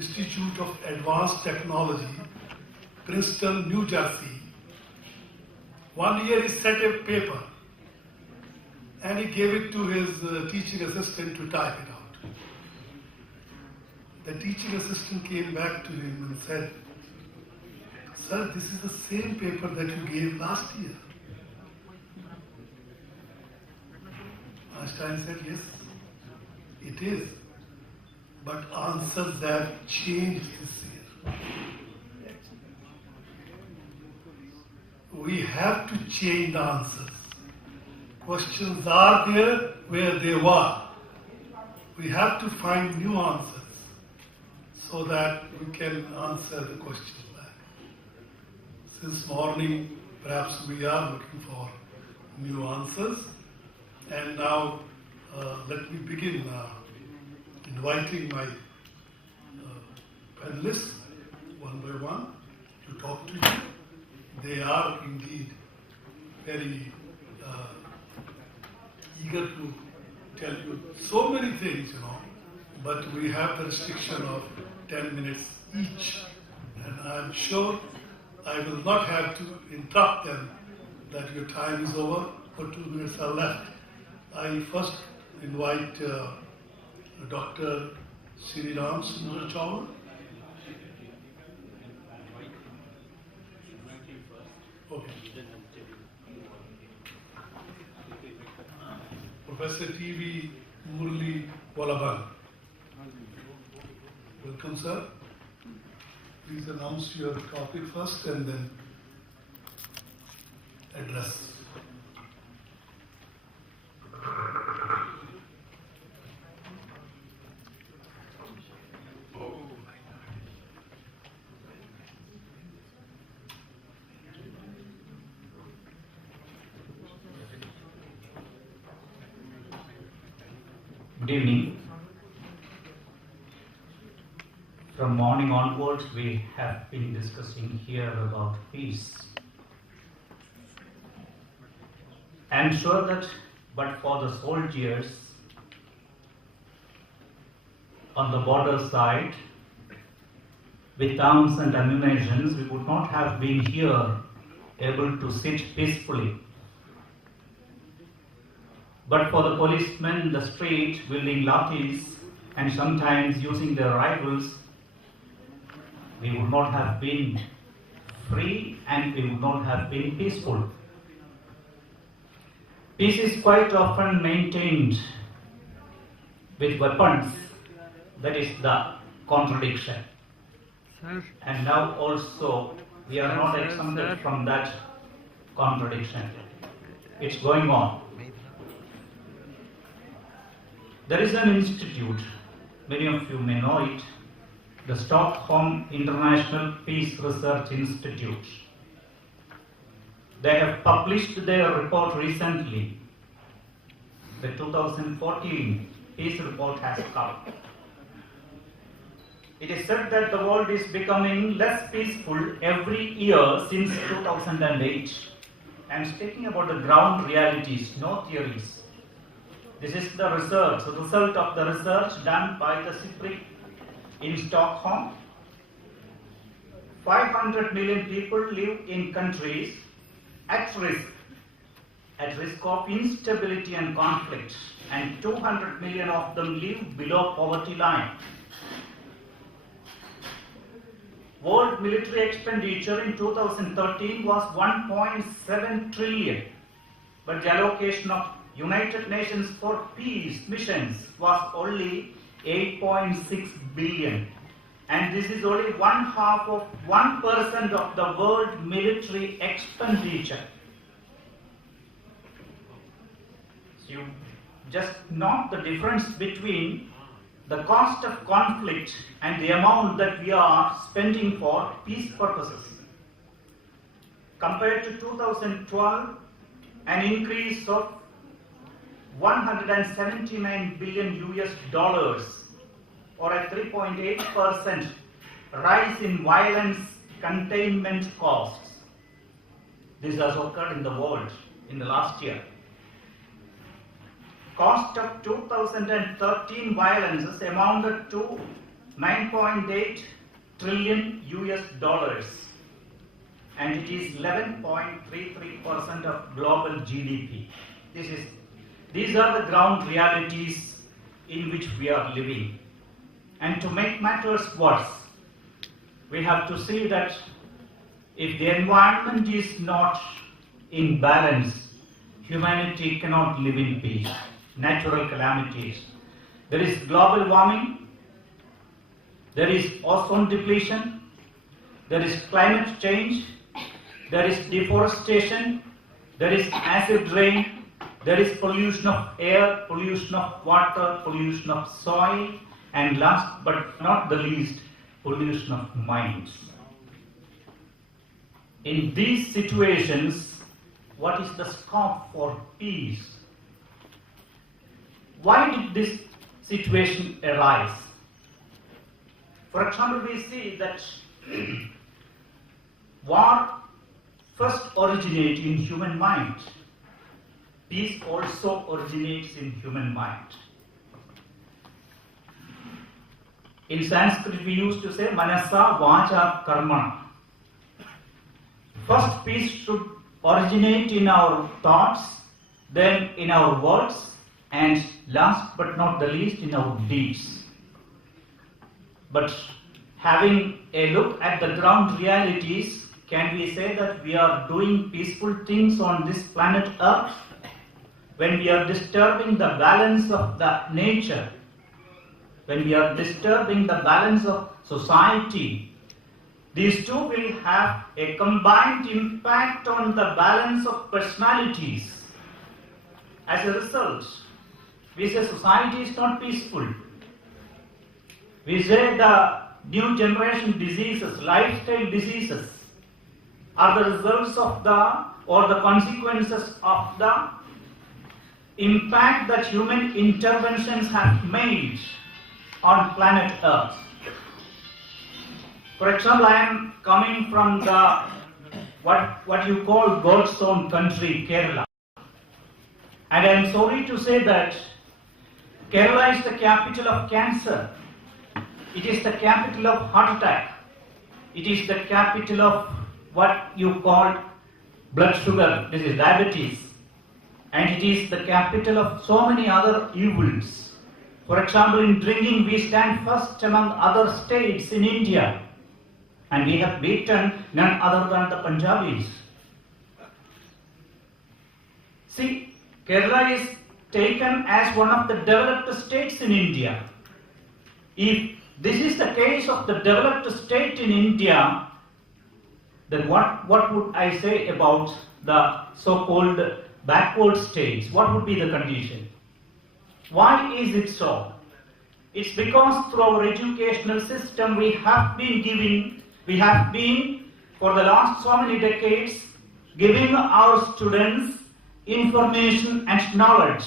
Institute of Advanced Technology, Princeton, New Jersey. One year he set a paper and he gave it to his teaching assistant to type it out. The teaching assistant came back to him and said, "Sir, this is the same paper that you gave last year." Einstein said, "Yes, it is. But answers have changed this year. We have to change the answers. Questions are there where they were. We have to find new answers so that we can answer the questions back. Since morning, perhaps we are looking for new answers. And now, let me begin inviting my panelists one by one to talk to you. They are indeed very eager to tell you so many things, but we have the restriction of 10 minutes each. And I'm sure I will not have to interrupt them that your time is over or 2 minutes are left. I first invite Dr. Sriram Sundar Chawla. Okay. Professor T.V. Murli Wallaban. Welcome, sir. Please announce your topic first and then address. Good evening. From morning onwards, we have been discussing here about peace. I'm sure that, but for the soldiers on the border side, with arms and ammunition, we would not have been here able to sit peacefully. But for the policemen in the street wielding lathis and sometimes using their rifles, we would not have been free and we would not have been peaceful. Peace is quite often maintained with weapons. That is the contradiction. Sir. And now also we are not exempted from that contradiction. It's going on. There is an institute, many of you may know it, the Stockholm International Peace Research Institute. They have published their report recently. The 2014 peace report has come. It is said that the world is becoming less peaceful every year since 2008. I am speaking about the ground realities, no theories. This is the research, the result of the research done by the SIPRI in Stockholm. 500 million people live in countries at risk of instability and conflict, and 200 million of them live below poverty line. World military expenditure in 2013 was 1.7 trillion, but the allocation of United Nations for peace missions was only 8.6 billion, and this is only 1/2 of 1% of the world military expenditure. So you just note the difference between the cost of conflict and the amount that we are spending for peace purposes. Compared to 2012, an increase of 179 billion US dollars, or a 3.8% rise in violence containment costs. This has occurred in the world in the last year. Cost of 2013 violences amounted to 9.8 trillion US dollars, and it is 11.33% of global GDP. These are the ground realities in which we are living. And to make matters worse, we have to see that if the environment is not in balance, humanity cannot live in peace. Natural calamities. There is global warming, there is ozone depletion, there is climate change, there is deforestation, there is acid rain, there is pollution of air, pollution of water, pollution of soil, and last but not the least, pollution of minds. In these situations, what is the scope for peace? Why did this situation arise? For example, we see that war first originates in human mind. Peace also originates in human mind. In Sanskrit, we used to say manasa vacha karmana. First, peace should originate in our thoughts, then in our words, and last but not the least, in our deeds. But having a look at the ground realities, can we say that we are doing peaceful things on this planet Earth? When we are disturbing the balance of the nature, when we are disturbing the balance of society, these two will have a combined impact on the balance of personalities. As a result, we say society is not peaceful. We say the new generation diseases, lifestyle diseases, are the results of the consequences of the impact that human interventions have made on planet Earth. For example, I am coming from the what you call God's own country, Kerala. And I am sorry to say that Kerala is the capital of cancer. It is the capital of heart attack. It is the capital of what you call blood sugar. This is diabetes. And it is the capital of so many other evils. For example, in drinking, we stand first among other states in India. And we have beaten none other than the Punjabis. See, Kerala is taken as one of the developed states in India. If this is the case of the developed state in India, then what would I say about the so-called backward states? What would be the condition? Why is it so? It's because through our educational system we have been for the last so many decades giving our students information and knowledge.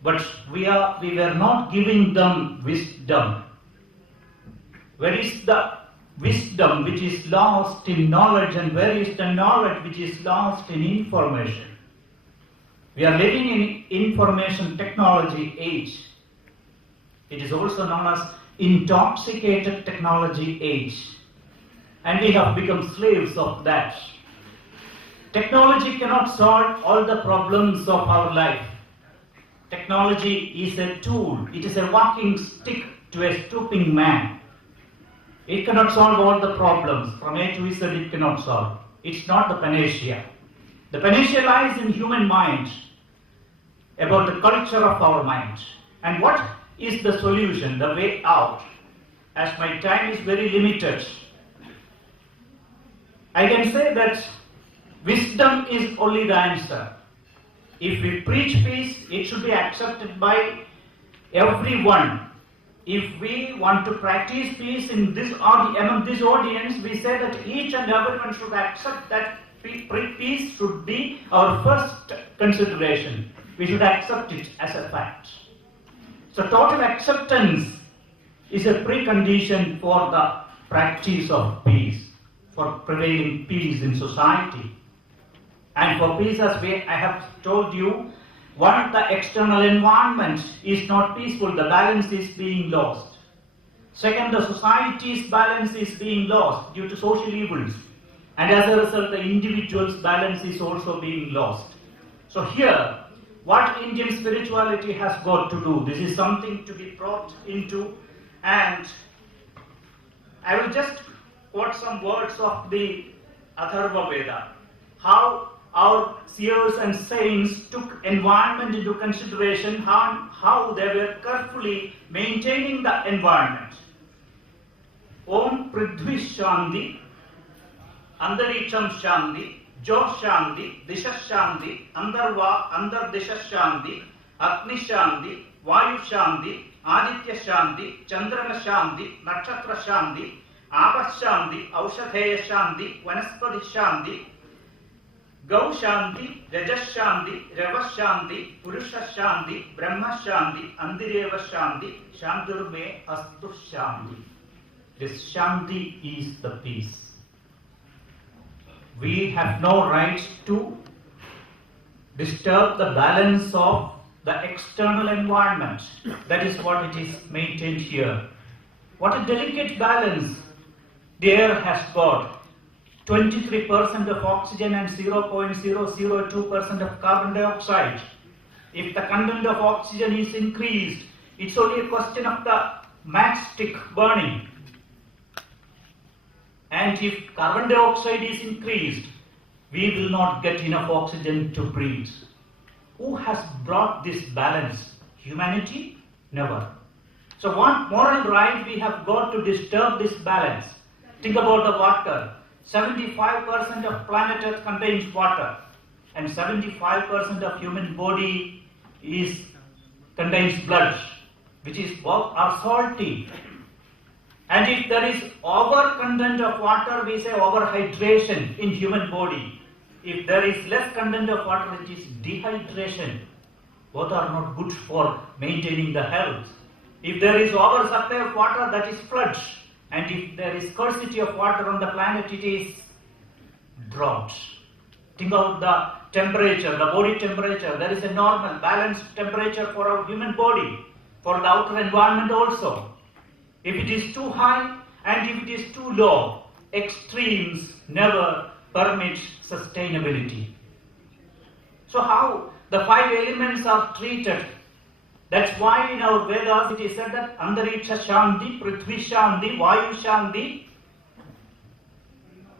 But we were not giving them wisdom. Where is the wisdom which is lost in knowledge, and where is the knowledge which is lost in information? We are living in information technology age. It is also known as intoxicated technology age. And we have become slaves of that. Technology cannot solve all the problems of our life. Technology is a tool. It is a walking stick to a stooping man. It cannot solve all the problems. From A to Z it cannot solve. It's not the panacea. The panacea lies in human mind, about the culture of our mind. And what is the solution, the way out? As my time is very limited, I can say that wisdom is only the answer. If we preach peace, it should be accepted by everyone. If we want to practice peace among this audience, we say that each and everyone should accept that peace should be our first consideration. We should accept it as a fact. So total acceptance is a precondition for the practice of peace, for prevailing peace in society. And for peace, as I have told you, the external environment is not peaceful, the balance is being lost. Second, the society's balance is being lost due to social evils. And as a result, the individual's balance is also being lost. So here, what Indian spirituality has got to do, this is something to be brought into, and I will just quote some words of the Atharva Veda, how our seers and saints took environment into consideration, how they were carefully maintaining the environment. Om Prithvi Shanti, Andariksham Shanti, Jo Shanti, Disha Shanti, Andar Disha Shanti, Agni Shanti, Vayu Shanti, Aditya Shanti, Chandrana Shanti, Nakshatra Shanti, Abha Shanti, Aushatheya Shanti, Vanaspati Shanti, Gau Shanti, Rajas Shanti, Rava Shanti, Purusha Shanti, Brahma Shanti, Andireva Shanti, Shanturme Astu Shanti. This Shanti is the peace. We have no right to disturb the balance of the external environment. That is what it is maintained here. What a delicate balance. The air has got 23% of oxygen and 0.002% of carbon dioxide. If the content of oxygen is increased, it's only a question of the matchstick burning. And if carbon dioxide is increased, we will not get enough oxygen to breathe. Who has brought this balance? Humanity? Never. So what moral right we have got to disturb this balance? Think about the water. 75% of planet Earth contains water, and 75% of human body contains blood, which is both are salty. And if there is over content of water, we say overhydration in human body. If there is less content of water, it is dehydration. Both are not good for maintaining the health. If there is oversupply of water, that is flood. And if there is scarcity of water on the planet, it is drought. Think of the temperature, the body temperature. There is a normal, balanced temperature for our human body, for the outer environment also. If it is too high and if it is too low, extremes never permit sustainability. So how the five elements are treated? That's why in our Vedas it is said that Andariksha Shanti, Prithvi Shanti, Vayu Shanti.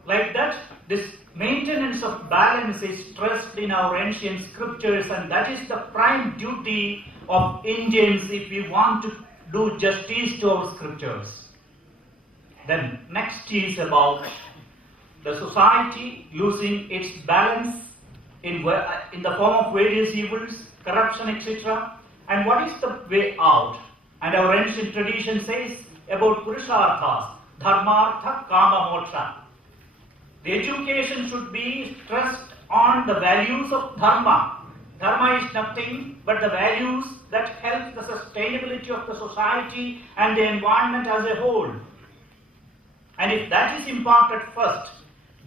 Like that, this maintenance of balance is stressed in our ancient scriptures, and that is the prime duty of Indians if we want to do justice to our scriptures. Then next is about the society losing its balance in the form of various evils, corruption, etc. And what is the way out? And our ancient tradition says about Purusharthas, Dharmartha, Kama, Moksha. The education should be stressed on the values of Dharma. Dharma is nothing but the values that help the sustainability of the society and the environment as a whole. And if that is imparted first,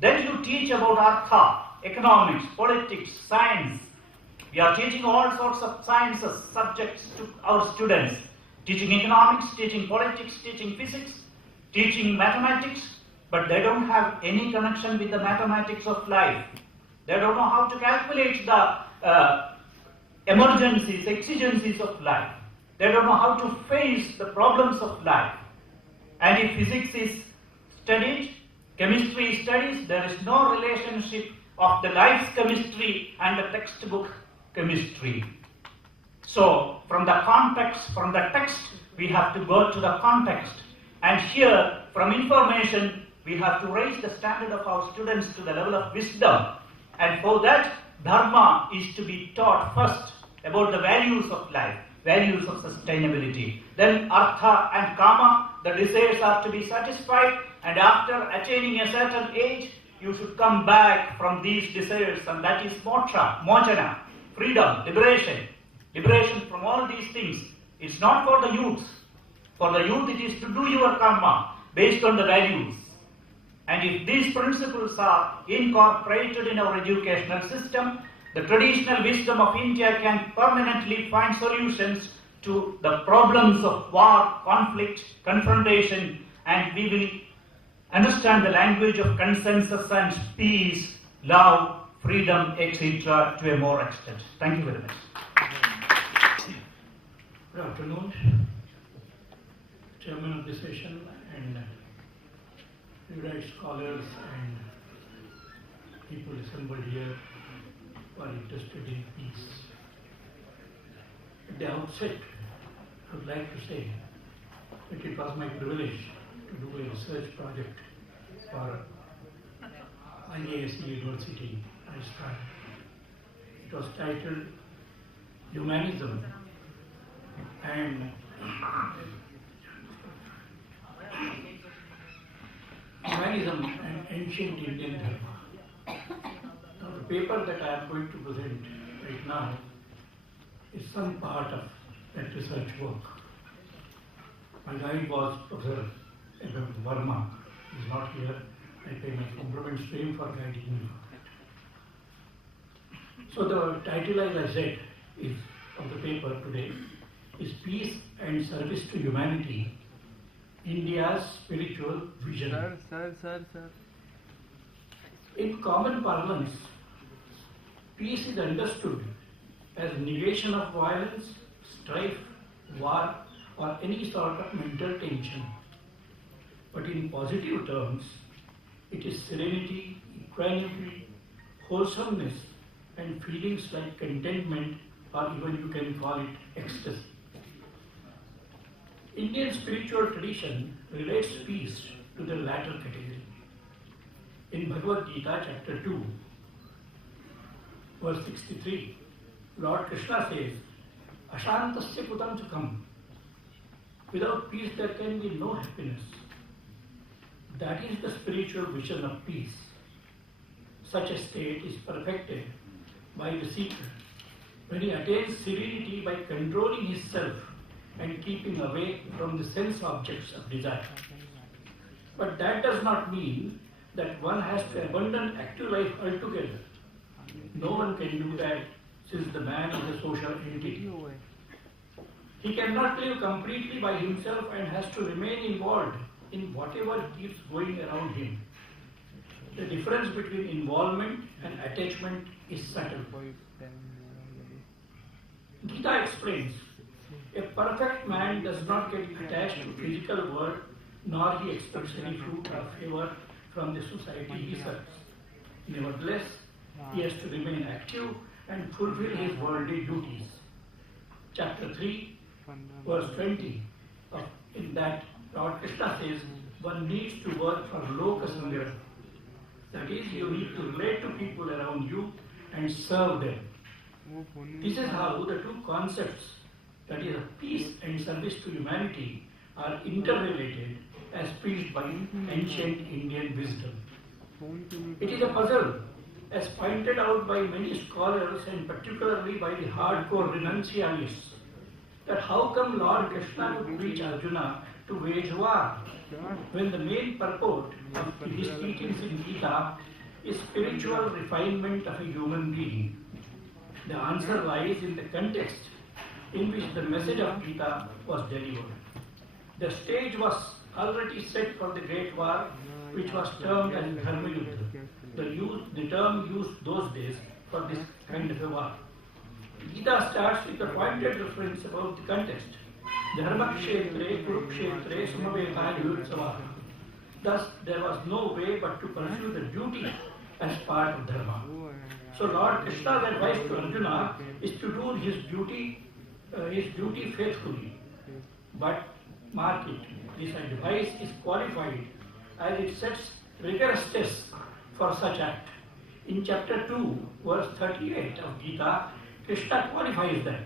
then you teach about Artha, economics, politics, science. We are teaching all sorts of sciences, subjects to our students. Teaching economics, teaching politics, teaching physics, teaching mathematics, but they don't have any connection with the mathematics of life. They don't know how to calculate the emergencies, exigencies of life. They don't know how to face the problems of life. And if physics is studied, chemistry is studied, there is no relationship of the life's chemistry and the textbook chemistry. So, from the context, from the text, we have to go to the context. And here, from information, we have to raise the standard of our students to the level of wisdom. And for that, Dharma is to be taught first about the values of life, values of sustainability. Then Artha and Kama, the desires are to be satisfied, and after attaining a certain age, you should come back from these desires, and that is moksha, mojana, freedom, liberation. Liberation from all these things. It's not for the youth. For the youth, it is to do your karma based on the values. And if these principles are incorporated in our educational system, the traditional wisdom of India can permanently find solutions to the problems of war, conflict, confrontation, and we will understand the language of consensus and peace, love, freedom, etc. to a more extent. Thank you very much. Good afternoon, Chairman of the session and erudite scholars and people assembled here who are interested in peace. At the outset, I would like to say that it was my privilege to do a research project for IISc University, Rajasthan. It was titled Humanism and Ancient Indian Dharma. Now, the paper that I am going to present right now is some part of that research work. My guide was Professor M.M. Verma. He is not here. I pay my compliments to him for guiding me. So the title, as I said, is of the paper today is Peace and Service to Humanity, India's Spiritual Vision. Sir. In common parlance, peace is understood as negation of violence, strife, war, or any sort of mental tension. But in positive terms, it is serenity, equanimity, wholesomeness, and feelings like contentment, or even you can call it ecstasy. Indian spiritual tradition relates peace to the latter category. In Bhagavad Gita, chapter 2, verse 63, Lord Krishna says, Ashantasya kutam sukham. Without peace there can be no happiness. That is the spiritual vision of peace. Such a state is perfected by the seeker when he attains serenity by controlling his self and keeping away from the sense objects of desire. But that does not mean that one has to abandon active life altogether. No one can do that since the man is a social entity. He cannot live completely by himself and has to remain involved in whatever keeps going around him. The difference between involvement and attachment is subtle. Gita explains, a perfect man does not get attached to physical world, nor he expects any fruit or favor from the society he serves. Nevertheless, he has to remain active and fulfill his worldly duties. Chapter 3, verse 20, in that Lord Krishna says, one needs to work for loka sangha. That is, you need to relate to people around you and serve them. This is how the two concepts, that is peace and service to humanity, are interrelated as preached by ancient Indian wisdom. It is a puzzle, as pointed out by many scholars and particularly by the hardcore renuncialists, that how come Lord Krishna would preach Arjuna to wage war when the main purport of his teachings in Gita is spiritual refinement of a human being. The answer lies in the context in which the message of Gita was delivered. The stage was already set for the great war, which was termed as Dharma Yuddha. The term used those days for this kind of a war. Gita starts with a pointed reference about the context. Dharma kshetre kurukshetre samaveta yutsava. Thus, there was no way but to pursue the duty as part of dharma. So Lord Krishna's advice to Arjuna is to do his duty faithfully. But mark it, this advice is qualified as it sets rigorous tests for such act. In chapter 2, verse 38 of Gita, Krishna qualifies that.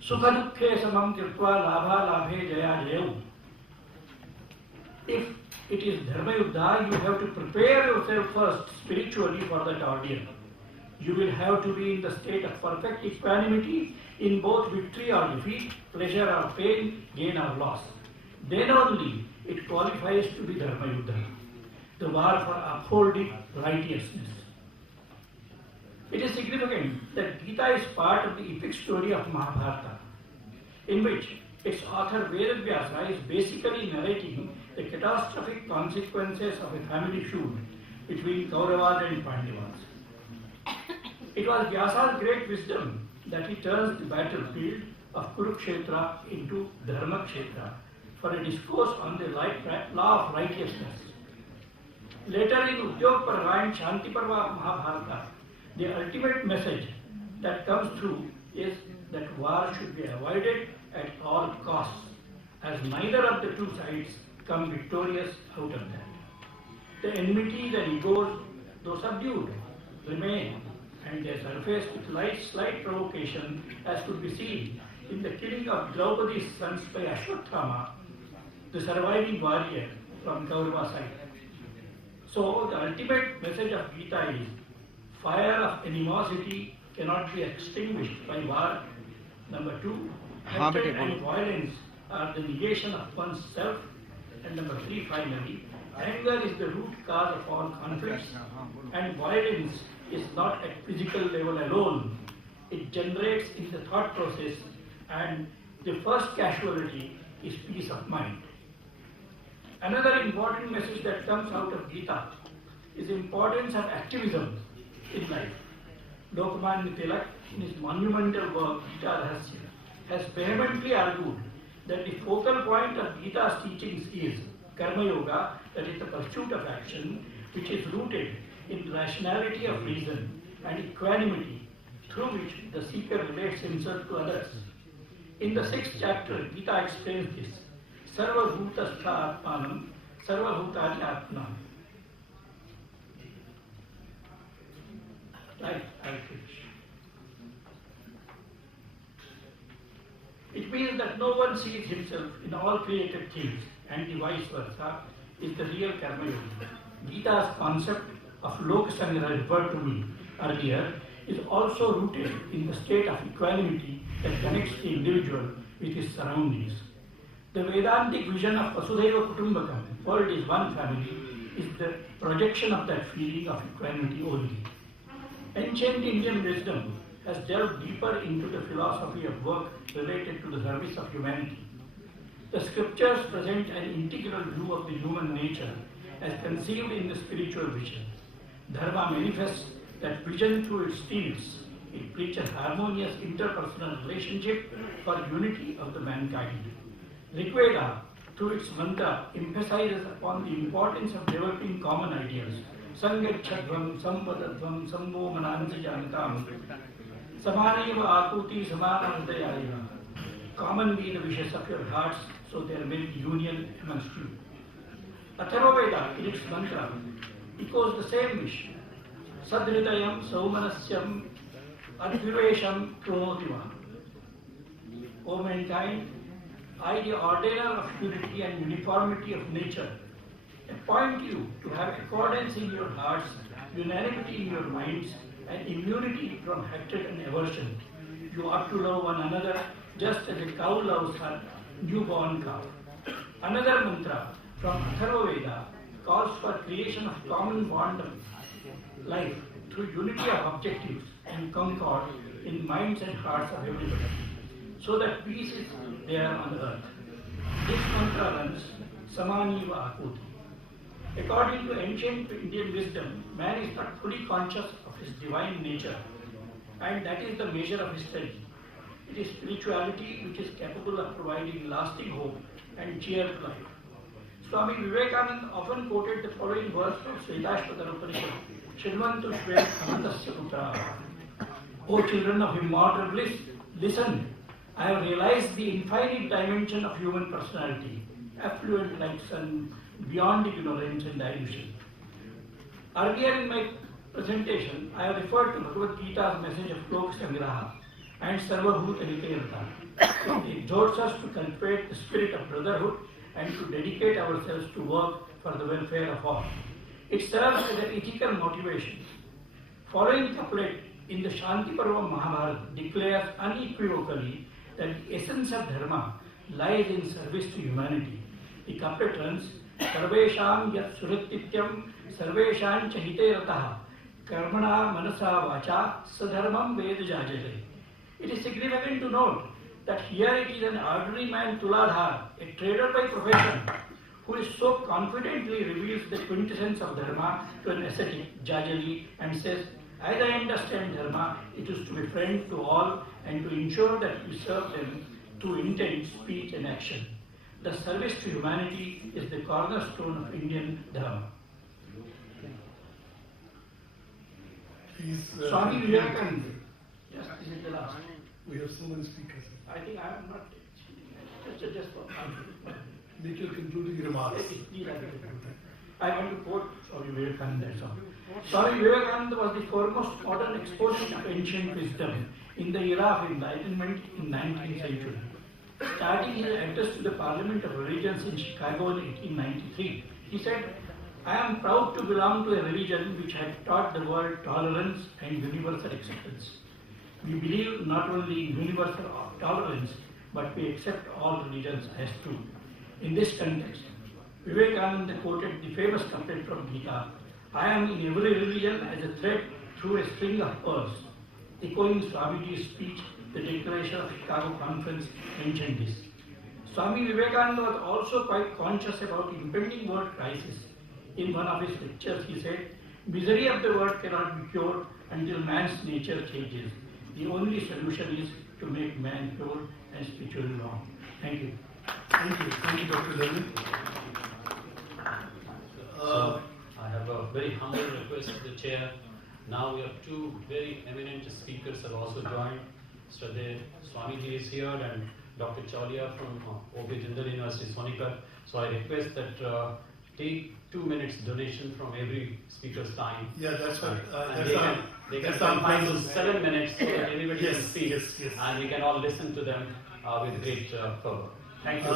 Sukha dukkhe samam kirtva labha labhe jaya jayav. If it is Dharma Yuddha, you have to prepare yourself first spiritually for that ordeal. You will have to be in the state of perfect equanimity in both victory or defeat, pleasure or pain, gain or loss. Then only it qualifies to be Dharma Yuddha, the war for upholding righteousness. It is significant that Gita is part of the epic story of Mahabharata. in which its author Vedavyasa is basically narrating the catastrophic consequences of a family feud between Kauravas and Pandavas. It was Vyasa's great wisdom that he turns the battlefield of Kurukshetra into Dharmakshetra for a discourse on the law of righteousness. Later in Udyog Parva and Shanti Parva Mahabharata, the ultimate message that comes through is that war should be avoided at all costs, as neither of the two sides come victorious out of that. The enmities and egos, though subdued, remain, and they surface with slight provocation, as could be seen in the killing of Draupadi's sons by Ashwatthama, the surviving warrior from Kaurava side. So the ultimate message of Gita is fire of animosity cannot be extinguished by war. Number two, hatred and violence are the negation of one's self. And number three, finally, anger is the root cause of all conflicts, and violence is not at physical level alone. It generates in the thought process, and the first casualty is peace of mind. Another important message that comes out of Gita is the importance of activism in life. Lokmanya Tilak, in his monumental work Gita Rahasya, has vehemently argued that the focal point of Gita's teachings is Karma Yoga, that is the pursuit of action, which is rooted in rationality of reason and equanimity, through which the seeker relates himself to others. In the 6th chapter, Gita explains this. Sarva bhutastha atmanam, sarva bhutani atmanam. Right, I'll finish. It means that no one sees himself in all created things, and the vice versa is the real karma yoga. Gita's concept of Lokasangra referred to me earlier is also rooted in the state of equanimity that connects the individual with his surroundings. The Vedantic vision of Vasudhaiva Kutumbakam, world is one family, is the projection of that feeling of equanimity only. Ancient Indian wisdom has delved deeper into the philosophy of work related to the service of humanity. The scriptures present an integral view of the human nature as conceived in the spiritual vision. Dharma manifests that vision through its deeds. It preaches harmonious interpersonal relationship for unity of the mankind. Rigveda, through its mantra, emphasizes upon the importance of developing common ideas. Sangachadvam, Samvadadvam, Samvo Manansi Janatam, Samaneva Akuti Samanandayaya. Common be the wishes of your hearts, so there may be union amongst you. Atharvaveda, in its mantra, echoes the same wish. Sadhridayam Saumanasyam Adviresham Pronotiva. O mankind, I, the ordainer of unity and uniformity of nature, appoint you to have accordance in your hearts, unanimity in your minds, and immunity from hatred and aversion. You ought to love one another just as a cow loves her newborn calf. Another mantra from Atharva Veda calls for creation of common bond of life through unity of objectives and concord in minds and hearts of everybody, so that peace is there on earth. This mantra runs Samaniva Akuti. According to ancient Indian wisdom, man is not fully conscious of his divine nature, and that is the measure of his study. It is spirituality which is capable of providing lasting hope and cheer to life. Swami Vivekananda often quoted the following verse from Svetashvatara Upanishad, Shrimantu Shvet Anandasya Putra. O children of immortal bliss, listen. I have realized the infinite dimension of human personality, affluent like sun, beyond ignorance and dilution. Earlier in my presentation, I have referred to Bhagavad Gita's message of Lok Sangraha and Sarvabhuta Hitayartha. It exhorts us to cultivate the spirit of brotherhood and to dedicate ourselves to work for the welfare of all. It serves as an ethical motivation. Following couplet in the Shanti Parva Mahabharata declares unequivocally that the essence of dharma lies in service to humanity. The couplet runs, Sarvesham yat surattityam sarvesham chahite rataha karmana manasa vacha sadharmam vedajajate. It is significant to note that here it is an ordinary man, Tuladhar, a trader by profession, who is so confidently reveals the quintessence of Dharma to an ascetic, Jajali, and says, as I understand Dharma, it is to be friend to all and to ensure that we serve them through intent, speech and action. The service to humanity is the cornerstone of Indian Dharma. Please, Swami Vivekananda. Yes, this is the last. we have so many speakers. I think I am not just for Make your concluding remarks. I want to quote Swami Vivekananda. Swami Vivekananda was the foremost modern exponent of ancient wisdom in the era of enlightenment in 19th century. Starting his address to the Parliament of Religions in Chicago in 1893, he said, I am proud to belong to a religion which had taught the world tolerance and universal acceptance. We believe not only in universal tolerance, but we accept all religions as true. In this context, Vivekananda quoted the famous couplet from Gita, I am in every religion as a thread through a string of pearls. Echoing Swamiji's speech, the Declaration of Chicago Conference mentioned this. Swami Vivekananda was also quite conscious about impending world crisis. In one of his lectures, he said, misery of the world cannot be cured until man's nature changes. The only solution is to make man pure and spiritually wrong. Thank you. Thank you, Dr. Levin. So, I have a very humble request of the chair. Now we have two very eminent speakers have also joined. Shraddha Swamiji is here and Dr. Chaulia from O.P. Jindal University, Sonipat. So I request that take 2 minutes donation from every speaker's time. Yeah, that's what. They can confine to 7 minutes so that everybody Yes, can speak. yes. And we can all listen to them with great fervor. Thank you.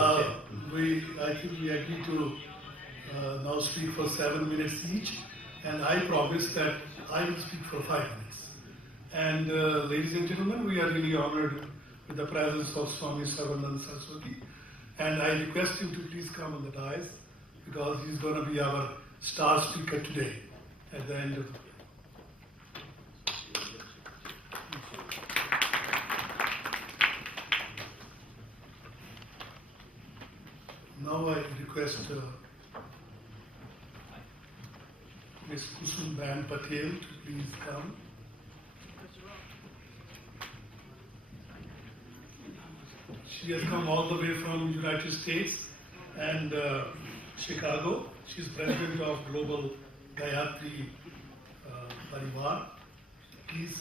I think we agree to now speak for 7 minutes each, and I promise that I will speak for 5 minutes. And ladies and gentlemen, we are really honored with the presence of Swami Sarvanand Saraswati, and I request him to please come on the dais because he's going to be our star speaker today at the end of the Now I request Ms. Kusum Ban Patel to please come. She has come all the way from United States and Chicago. She's president of Global Gayatri Parivar. Please,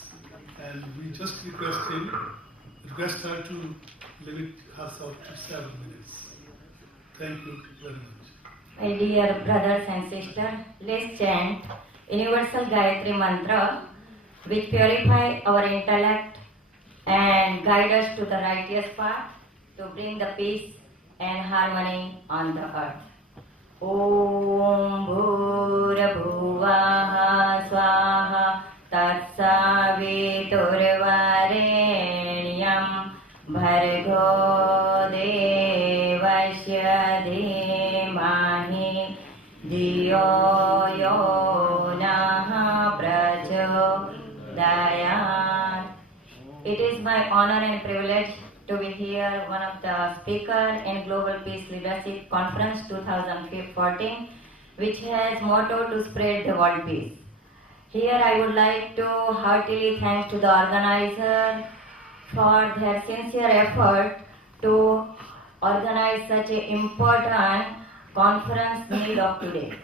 and we just request her to limit herself to 7 minutes. Thank you very much. My dear brothers and sisters, let's chant Universal Gayatri Mantra, which purify our intellect and guide us to the righteous path to bring the peace and harmony on the earth. Om Bhura Bhuvaha Swaha Tatsaviturvarenyam Bhargo Devasya Dhimahi Dhiyo Yo Nah Prachodayat. It is my honor and privilege to be here, one of the speakers in Global Peace Leadership Conference 2014, which has motto to spread the world peace. Here I would like to heartily thank to the organizer for their sincere effort to organize such an important conference need of today.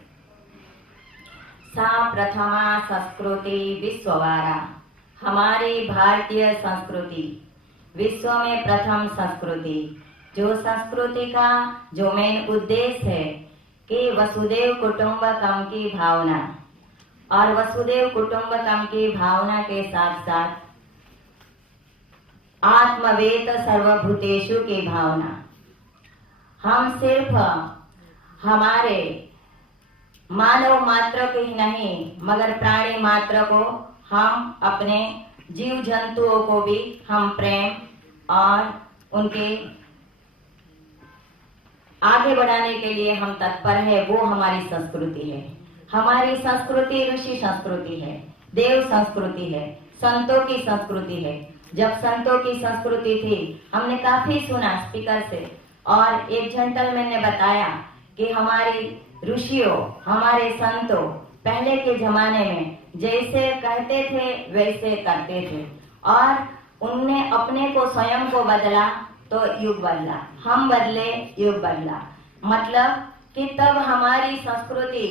सा प्रथमा संस्कृति विश्ववारा, हमारी भारतीय संस्कृति विश्व में प्रथम संस्कृति, जो संस्कृति का जो मेन उद्देश्य है कि वसुदेव कुटुंबकम की भावना, और वसुदेव कुटुंबकम की भावना के साथ साथ आत्मवेत सर्वभूतेषु की भावना। हम सिर्फ हमारे मानव मात्र को ही नहीं मगर प्राणी मात्र को, हम अपने जीव जंतुओं को भी हम प्रेम और उनके आगे बढ़ाने के लिए हम तत्पर है। वो हमारी संस्कृति है। हमारी संस्कृति ऋषि संस्कृति है, देव संस्कृति है, संतों की संस्कृति है, जब संतों की संस्कृति थी, हमने काफी सुना स्पीकर से, और एक जेंटलमैन ने बताया कि हमारी ऋषियों, हमारे संतों पहले के जमाने में जैसे कहते थे वैसे करते थे, और उनने अपने को स्वयं को बदला तो युग बदला, हम बदले युग बदला। मतलब कि तब हमारी संस्कृति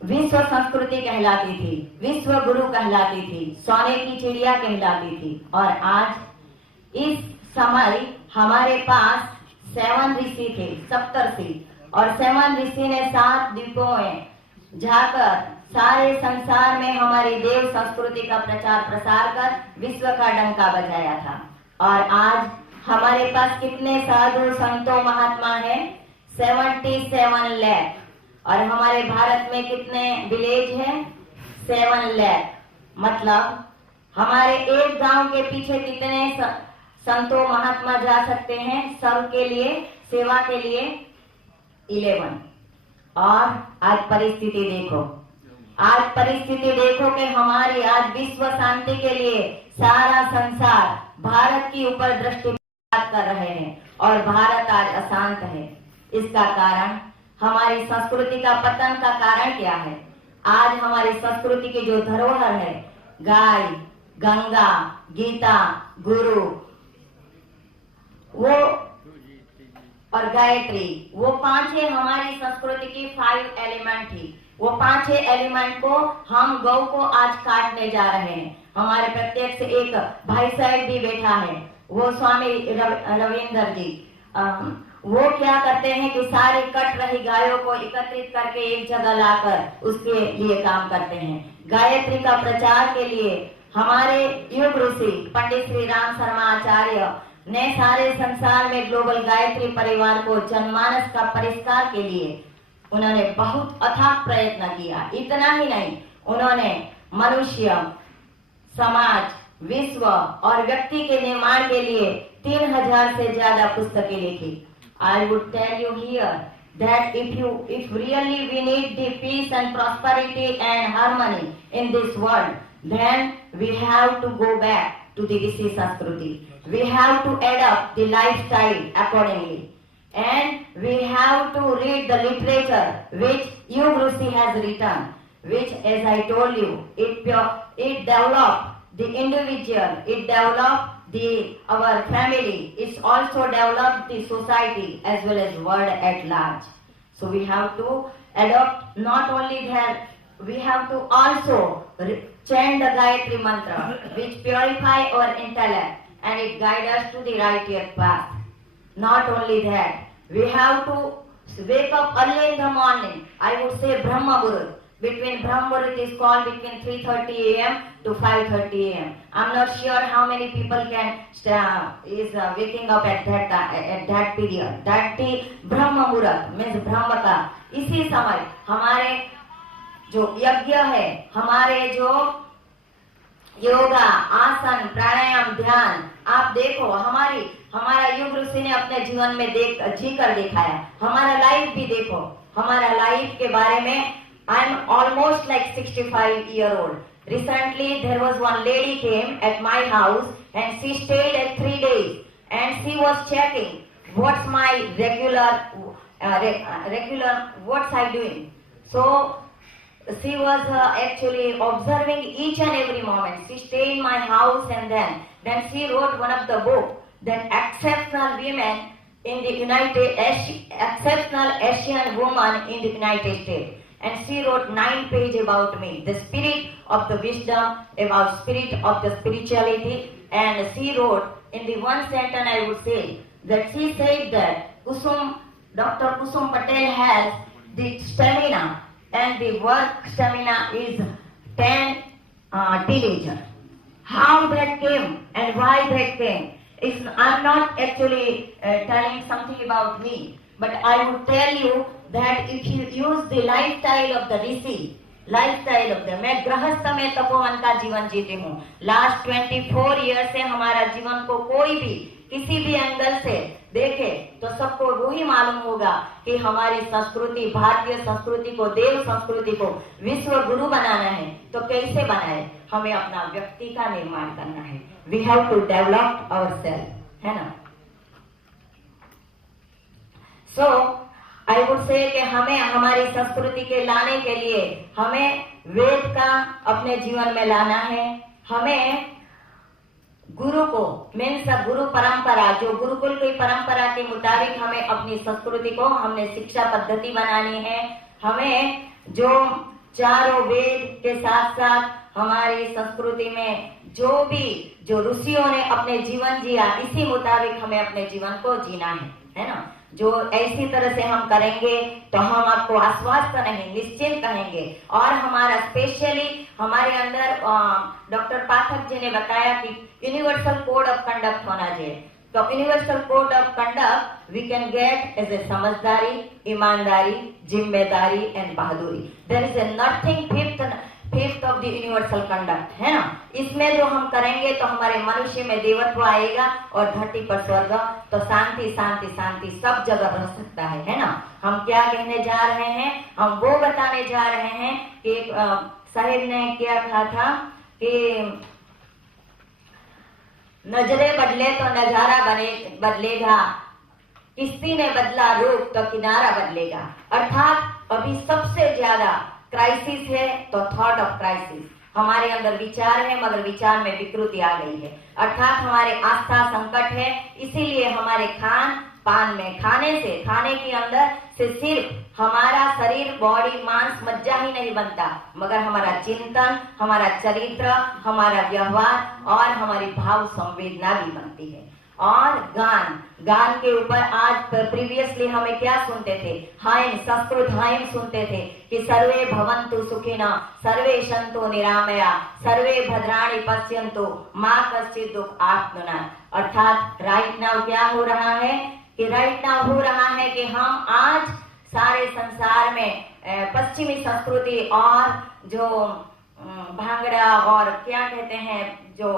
विश्व संस्कृति कहलाती थी, विश्व गुरु कहलाती थी, सोने की चिड़िया कहलाती थी। और आज इस समय हमारे पास 7 ऋषि थे, सप्तर्षि, और 7 ऋषि ने 7 द्वीपों में जाकर सारे संसार में हमारी देव संस्कृति का प्रचार प्रसार कर विश्व का डंका बजाया था। और आज हमारे पास कितने साधु संतों महात्मा हैं? 77 लाख। और हमारे भारत में कितने विलेज हैं? 7 लाख। मतलब हमारे एक गांव के पीछे कितने संतों महात्मा जा सकते हैं सर्व के लिए, सेवा के लिए? 11। और आज परिस्थिति देखो, आज परिस्थिति देखो कि हमारी आज विश्व शांति के लिए सारा संसार भारत की ऊपर दृष्टिपात कर रहे हैं और भारत आज अशांत है। इसका कारण हमारी संस्कृति का पतन का कारण क्या है? आज हमारी संस्कृति की जो धरोहर है, गाय, गंगा, गीता, गुरु, वो और गायत्री, वो 5 हमारी संस्कृति की 5 एलिमेंट थी। वो 5 एलिमेंट को हम गौ को आज काटने जा रहे हैं। हमारे प्रत्येक से एक भाई साहब भी बैठा है, वो स्वामी रविंदर जी, वो क्या करते हैं कि सारी कट रही गायों को एकत्रित करके एक जगह लाकर उसके लिए काम करते हैं। गायत्री का प्रचार के लिए हमारे युग ऋषि पंडित श्री राम शर्मा आचार्य ने सारे संसार में ग्लोबल गायत्री परिवार को जनमानस का परिष्कार के लिए उन्होंने बहुत अथाक प्रयत्न किया। इतना ही नहीं, उन्होंने मनुष्य, समाज, विश्व और व्यक्ति के निर्माण के लिए 3000 से ज्यादा पुस्तकें लिखी। I would tell you here that if really we need the peace and prosperity and harmony in this world, then we have to go back to the Rishi Sanskriti. We have to adapt the lifestyle accordingly. And we have to read the literature which Yug Rishi has written, which, as I told you, it developed the individual, it developed our family, it's also developed the society as well as world at large. So we have to adopt not only that, we have to also chant the Gayatri mantra, which purify our intellect and it guides us to the right path. Not only that, we have to wake up early in the morning. I would say Brahma Muhurat. Between Brahma Muhurat is called between 3:30 a.m. to 5:30 a.m. I'm not sure how many people is waking up at that period. That Brahma Muhurat means Brahma का इसी समय हमारे जो यज्ञ है, हमारे जो योगा, आसन, प्राणायाम, ध्यान, आप देखो हमारा युग ऋषि ने अपने जीवन में जी कर दिखाया। हमारा लाइफ भी देखो, हमारा लाइफ के बारे में I'm almost like 65-year-old. Recently there was one lady came at my house and she stayed at 3 days and she was checking what's my regular what's I doing. So she was actually observing each and every moment. She stayed in my house and then she wrote one of the book that exceptional women in the exceptional Asian woman in the United States. And she wrote 9 pages about me, the spirit of the wisdom, about spirit of the spirituality. And she wrote in the one sentence I would say that she said that Dr. Kusum Patel has the stamina and the work stamina is 10 teenager. How that came and why that came? I'm not actually telling something about me, but I would tell you that if you use the lifestyle of the Rishi, मैं गृहस्थ में तपोवन का जीवन जीती हूँ। Last 24 year से हमारा जीवन को कोई भी किसी भी एंगल से देखे तो सबको वही मालूम होगा कि हमारी संस्कृति, भारतीय संस्कृति को, देव संस्कृति को विश्व गुरु बनाना है तो कैसे बनाए? हमें अपना व्यक्ति का निर्माण करना है। We have to develop our self, है ना? सो आई वुड से कि हमें हमारी संस्कृति के लाने के लिए हमें वेद का अपने जीवन में लाना है। हमें गुरु को, मीन्स गुरु परंपरा, जो गुरुकुल की परंपरा के मुताबिक हमें अपनी संस्कृति को हमने शिक्षा पद्धति बनानी है। हमें जो चारों वेद के साथ साथ हमारी संस्कृति में जो ऋषियों ने अपने जीवन जिया, इसी मुताबिक हमें अपने जीवन को जीना है ना? जो ऐसी तरह से हम करेंगे तो हम आपको आश्वस्त नहीं, निश्चिंत कहेंगे। और हमारा स्पेशली हमारे अंदर डॉक्टर पाठक जी ने बताया कि यूनिवर्सल कोड ऑफ कंडक्ट होना चाहिए। तो universal code of conduct we can get as a समझदारी, ईमानदारी, जिम्मेदारी एंड बहादुरी। There is a nothing fifth of the universal conduct, है ना? इसमें जो हम करेंगे तो हमारे मनुष्य में देवत्व आएगा और धरती पर स्वर्ग, तो शांति शांति शांति सब जगह रह सकता है ना? हम क्या कहने जा रहे हैं? हम वो बताने जा रहे हैं कि साहिब ने क्या कहा था कि नजरें बदले तो नजारा बदलेगा, किश्ती ने बदला रूप तो किनारा बदलेगा। अर्थात अभी सबसे ज्यादा क्राइसिस है तो थॉट ऑफ क्राइसिस। हमारे अंदर विचार है मगर विचार में विकृति आ गई है, अर्थात हमारे आस्था संकट है। इसीलिए हमारे खान पान में खाने के अंदर से सिर्फ हमारा शरीर, बॉडी, मांस, मज्जा ही नहीं बनता, मगर हमारा चिंतन, हमारा चरित्र, हमारा व्यवहार और हमारी भाव संवेदना भी बनती है। और गान के ऊपर आज प्रीवियसली हमें क्या सुनते थे? हाइम, संस्कृत हाइम सुनते थे कि सर्वे भवन्तु सुखिनः, सर्वे सन्तु निरामया, सर्वे भद्राणि पश्यन्तु, मा कश्चित् दुःख आप्नुयात्। अर्थात राइट नाउ क्या हो रहा है कि कि हम आज सारे संसार में पश्चिमी संस्कृति और जो भांगड़ा और क्या कहते हैं जो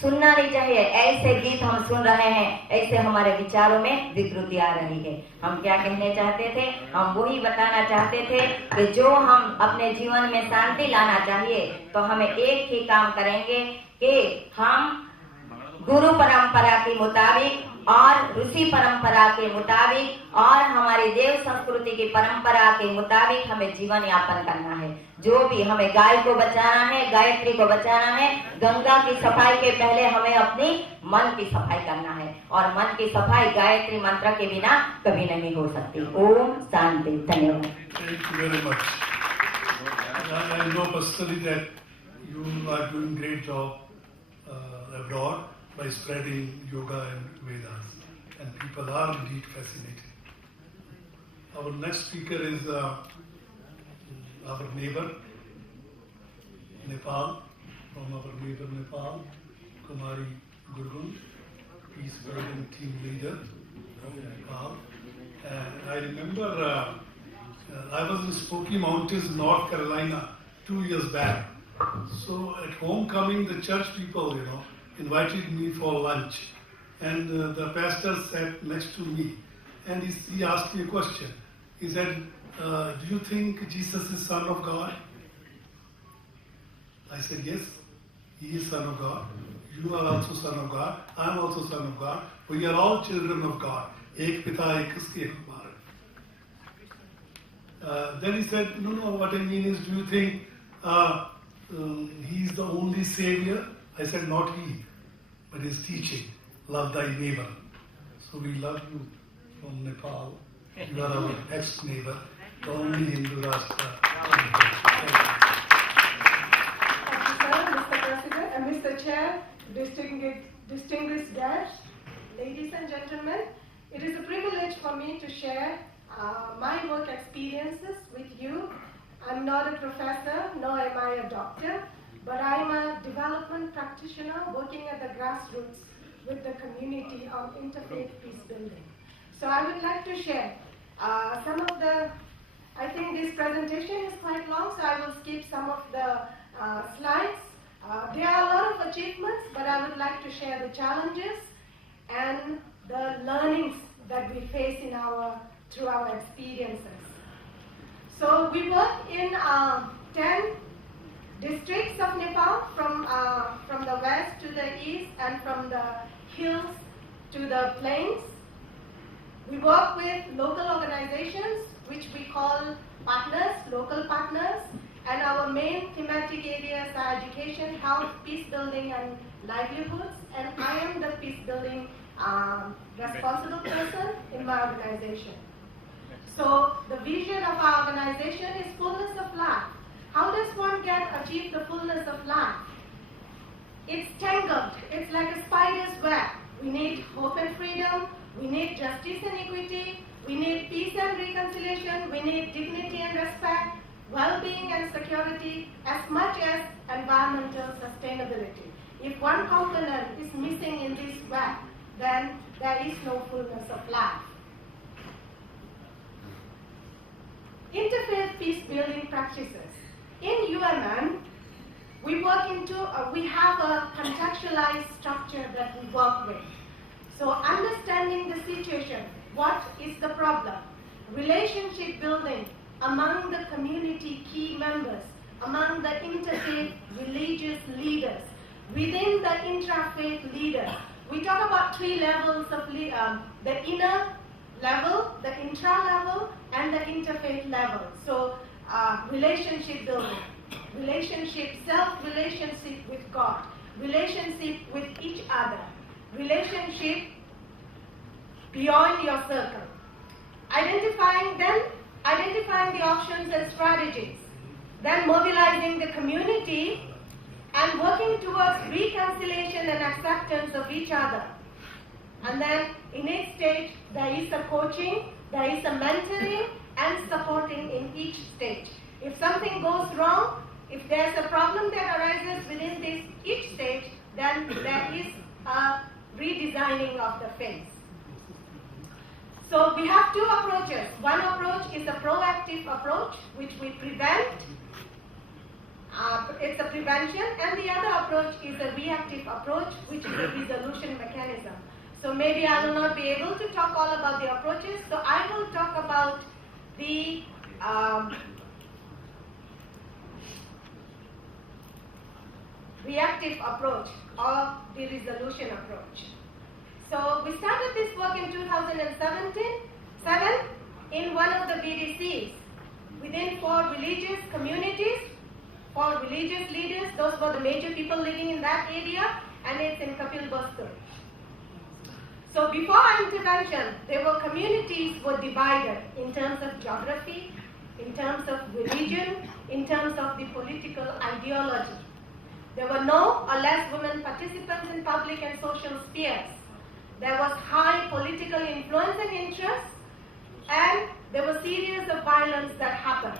सुनना नहीं चाहिए, ऐसे गीत हम सुन रहे हैं, ऐसे हमारे विचारों में विकृति आ रही है। हम क्या कहने चाहते थे? हम वही बताना चाहते थे कि जो हम अपने जीवन में शांति लाना चाहिए तो हमें एक ही काम करेंगे कि हम गुरु परंपरा के मुताबिक और ऋषि परंपरा के मुताबिक और हमारी देव संस्कृति की परंपरा के मुताबिक हमें जीवन यापन करना है। जो भी हमें गाय को बचाना है, गायत्री को बचाना है, गंगा की सफाई के पहले हमें अपनी मन की सफाई करना है, और मन की सफाई गायत्री मंत्र के बिना कभी नहीं हो सकती। ओम शांति। धन्यवाद। Thank you very much. I know personally that you are doing great job abroad by spreading yoga and Vedas, and people are indeed fascinated. Our next speaker is our neighbor, Nepal, from our neighbor Nepal, Kumari Gurgun, peace building team leader of Nepal. And I remember I was in Smoky Mountains, North Carolina, 2 years back. So at homecoming, the church people, invited me for lunch, and the pastor sat next to me, and he asked me a question. He said, do you think Jesus is Son of God? I said, yes, he is Son of God. You are also Son of God. I am also Son of God. We are all children of God. Ek pita, ek kiske hamara. Then he said, no, what I mean is, do you think he is the only Savior? I said, not he, but his teaching, love thy neighbor. So we love you from Nepal. You are our ex-neighbor, the only Hindu Rashtra. Thank you, sir, Mr. President and Mr. Chair, distinguished guests, ladies and gentlemen. It is a privilege for me to share my work experiences with you. I'm not a professor, nor am I a doctor, but I'm a development practitioner working at the grassroots with the community of interfaith peace building. So I would like to share some of the, I think this presentation is quite long, so I will skip some of the slides. There are a lot of achievements, but I would like to share the challenges and the learnings that we face through our experiences. So we work in 10 districts of Nepal, from the west to the east and from the hills to the plains. We work with local organizations, which we call partners, local partners, and our main thematic areas are education, health, peace building, and livelihoods. And I am the peace building responsible person in my organization. So the vision of our organization is fullness of life. How does one achieve the fullness of life? It's tangled. It's like a spider's web. We need hope and freedom. We need justice and equity. We need peace and reconciliation. We need dignity and respect, well-being and security, as much as environmental sustainability. If one component is missing in this web, then there is no fullness of life. Interfaith peace-building practices. In UMN, we have a contextualized structure that we work with. So understanding the situation, what is the problem? Relationship building among the community key members, among the interfaith religious leaders, within the intrafaith leaders. We talk about 3 levels of the inner level, the intra level, and the interfaith level. So relationship building, self-relationship with God, relationship with each other, relationship beyond your circle. Identifying the options and strategies, then mobilizing the community and working towards reconciliation and acceptance of each other. And then in each stage, there is a coaching, there is a mentoring and supporting in each stage. If something goes wrong, if there's a problem that arises within each stage, then there is a redesigning of the phase. So we have 2 approaches. One approach is a proactive approach, which we prevent. It's a prevention, and the other approach is a reactive approach, which is a resolution mechanism. So maybe I will not be able to talk all about the approaches, so I will talk about the reactive approach or the resolution approach. So we started this work in 2007 in one of the BDCs within 4 religious communities, 4 religious leaders. Those were the major people living in that area, and it's in Kapil Bastur. So before our intervention, communities were divided in terms of geography, in terms of religion, in terms of the political ideology. There were no or less women participants in public and social spheres. There was high political influence and interest, and there were series of violence that happened.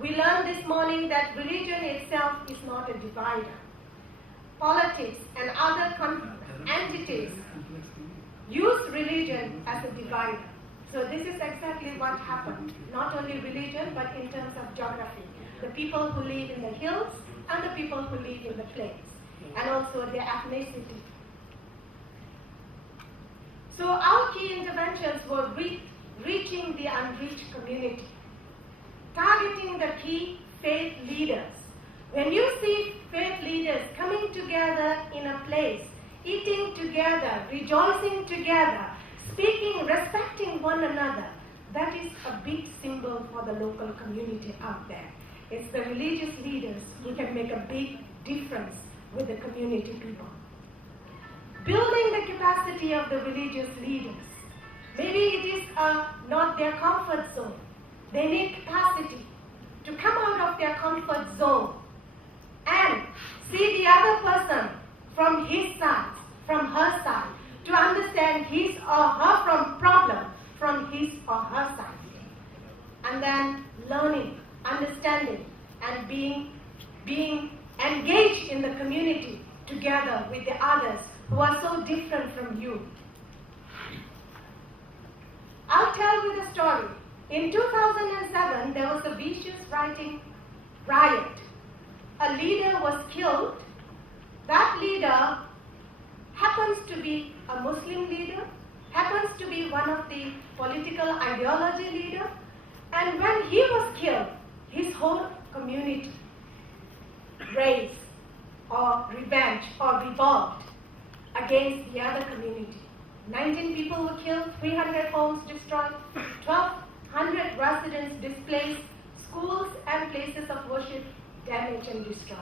We learned this morning that religion itself is not a divider. Politics and other entities use religion as a divider. So this is exactly what happened. Not only religion, but in terms of geography. The people who live in the hills and the people who live in the plains, and also their ethnicity. So our key interventions were reaching the unreached community, targeting the key faith leaders. When you see faith leaders coming together in a place, eating together, rejoicing together, speaking, respecting one another, that is a big symbol for the local community out there. It's the religious leaders who can make a big difference with the community people. Building the capacity of the religious leaders. Maybe it is not their comfort zone. They need capacity to come out of their comfort zone and see the other person from his side, from her side, to understand his or her problem from his or her side. And then learning, understanding, and being engaged in the community together with the others who are so different from you. I'll tell you the story. In 2007, there was a vicious riot. A leader was killed. That leader happens to be a Muslim leader happens to be one of the political ideology leader, and when he was killed, his whole community raised or revenge or revolted against the other community. 19 people were killed, 300 homes destroyed, 1,200 residents displaced, schools and places of worship damaged and destroyed.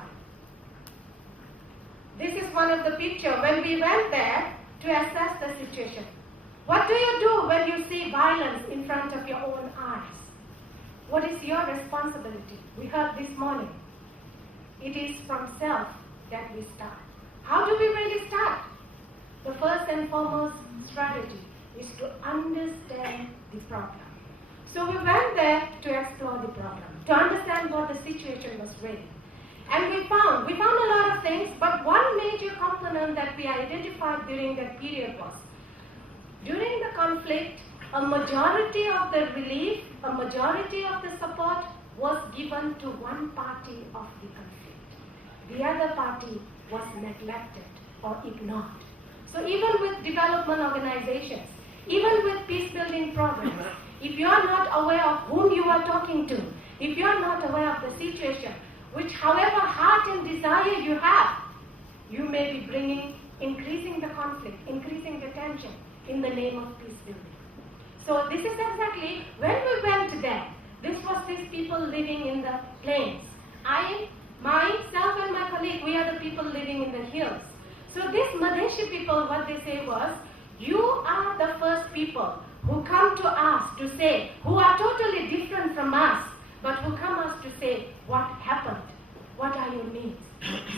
This is one of the pictures when we went there to assess the situation. What do you do when you see violence in front of your own eyes? What is your responsibility? We heard this morning. It is from self that we start. How do we really start? The first and foremost strategy is to understand the problem. So we went there to explore the problem, to understand what the situation was really. And we found a lot of things, but one major component that we identified during that period was, during the conflict, a majority of the relief, a majority of the support was given to one party of the conflict. The other party was neglected or ignored. So even with development organizations, even with peace building programs, if you are not aware of whom you are talking to, if you are not aware of the situation, which however heart and desire you have, you may be increasing the conflict, increasing the tension in the name of peace building. So this is exactly, when we went there, this was these people living in the plains. Myself and my colleague, we are the people living in the hills. So these Madheshi people, what they say was, you are the first people who come to us to say, who are totally different from us, but who come us to say, what happened? What are your needs?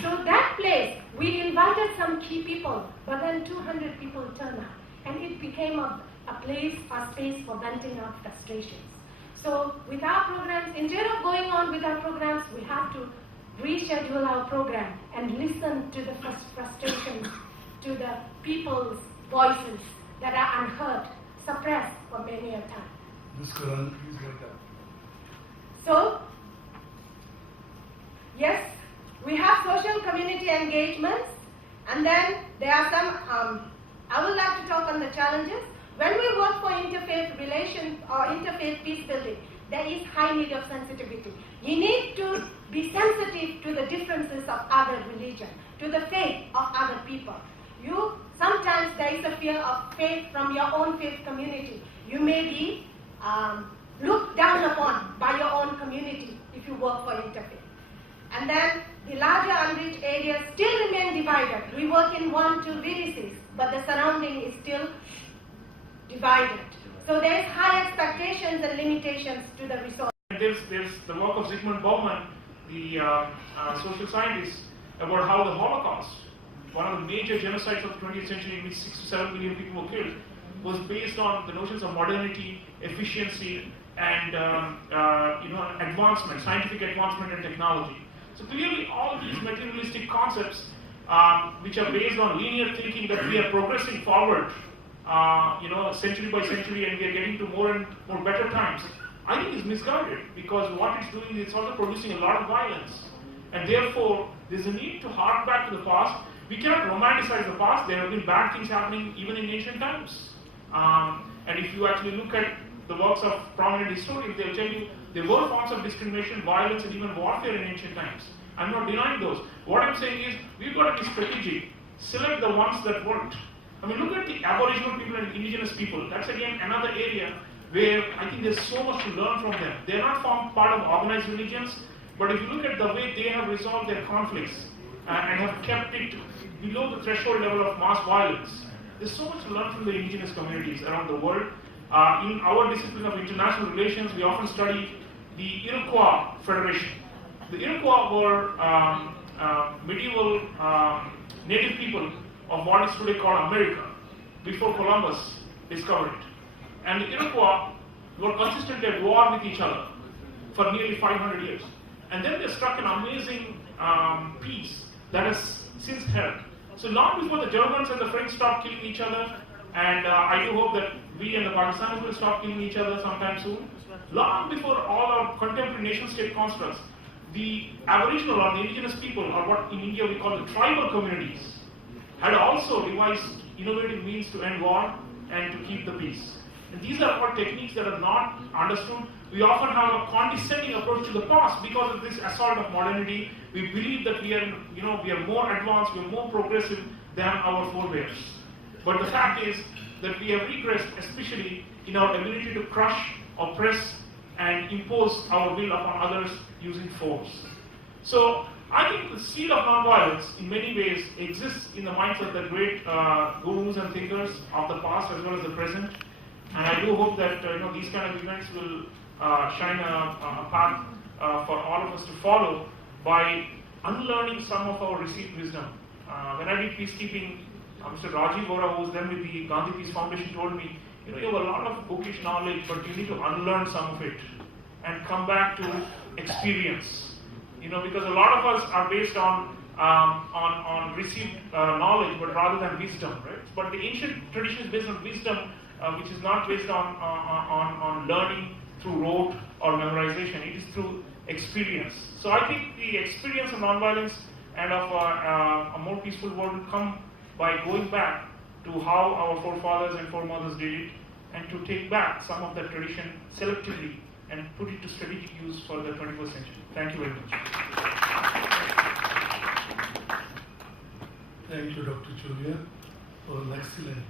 So that place, we invited some key people, but then 200 people turned up. And it became a place, a space for venting out frustrations. So with our programs, instead of going on with our programs, we have to reschedule our program and listen to the frustrations, to the people's voices that are unheard, suppressed for many a time. Ms. Karan, please get that. So, yes, we have social community engagements, and then there are some, I would like to talk on the challenges. When we work for interfaith relations or interfaith peace building, there is high need of sensitivity. You need to be sensitive to the differences of other religion, to the faith of other people. Sometimes there is a fear of faith from your own faith community. You may be looked down upon by your own community if you work for interfaith. And then the larger unreached areas still remain divided. We work in 1-2 VDCs, but the surrounding is still divided. So there is high expectations and limitations to the resource. There's the work of Zygmunt Bauman, the social scientist, about how the Holocaust, one of the major genocides of the 20th century in which 6 to 7 million people were killed, was based on the notions of modernity, efficiency, and advancement, scientific advancement and technology. So clearly all these materialistic concepts, which are based on linear thinking that we are progressing forward, century by century, and we are getting to more and more better times, I think is misguided, because what it's doing is it's also producing a lot of violence. And therefore, there's a need to hark back to the past. We cannot romanticize the past. There have been bad things happening even in ancient times. And if you actually look at the works of prominent historians, they'll tell you there were forms of discrimination, violence, and even warfare in ancient times. I'm not denying those. What I'm saying is, we've got to be strategic. Select the ones that worked. I mean, look at the Aboriginal people and indigenous people. That's again another area where I think there's so much to learn from them. They're not part of organized religions, but if you look at the way they have resolved their conflicts and have kept it below the threshold level of mass violence, there's so much to learn from the indigenous communities around the world. In our discipline of international relations, we often study the Iroquois Federation. The Iroquois were medieval native people of what is today called America, before Columbus discovered it. And the Iroquois were consistently at war with each other for nearly 500 years. And then they struck an amazing peace that has since held. So long before the Germans and the French stopped killing each other, and I do hope that we and the Pakistanis will stop killing each other sometime soon, long before all our contemporary nation-state constructs, the Aboriginal or the indigenous people, or what in India we call the tribal communities, had also devised innovative means to end war, and to keep the peace. And these are all techniques that are not understood. We often have a condescending approach to the past because of this assault of modernity. We believe that we are more advanced, we are more progressive than our forebears. But the fact is that we have regressed, especially in our ability to crush, oppress, and impose our will upon others using force. So I think the seed of nonviolence in many ways exists in the minds of the great gurus and thinkers of the past as well as the present. And I do hope that these kind of events will shine a path for all of us to follow by unlearning some of our received wisdom. When I did peacekeeping, Mr. Rajiv Vora, who was then with the Gandhi Peace Foundation, told me, you have a lot of bookish knowledge, but you need to unlearn some of it and come back to experience. Because a lot of us are based on received knowledge, but rather than wisdom, right? But the ancient tradition is based on wisdom, which is not based on learning through rote or memorization. It is through experience. So I think the experience of nonviolence and of a more peaceful world will come by going back to how our forefathers and foremothers did it, and to take back some of that tradition selectively and put it to strategic use for the 21st century. Thank you very much. Thank you, Dr. Cholia, for an excellent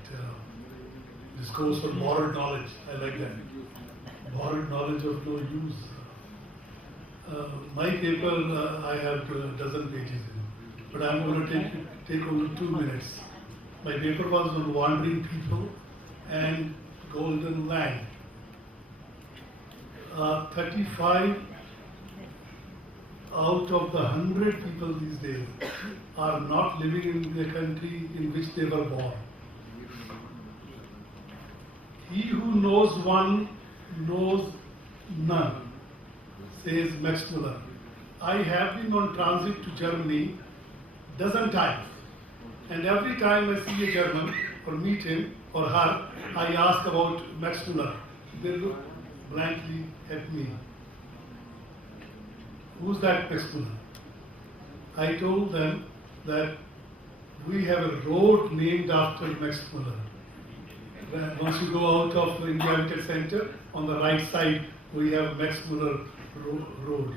discourse on borrowed knowledge. I like that. Borrowed knowledge of no use. My paper, I have a dozen pages in, but I'm going to take only 2 minutes. My paper was on wandering people and golden land. 35 out of the 100 people these days are not living in the country in which they were born. He who knows one knows none, says Max Muller. I have been on transit to Germany dozen times, and every time I see a German or meet him or her, I ask about Max Muller. They look blankly at me. Who's that Max Muller? I told them that we have a road named after Max Muller. Once you go out of the India Heritage Center, on the right side, we have Max Muller Road.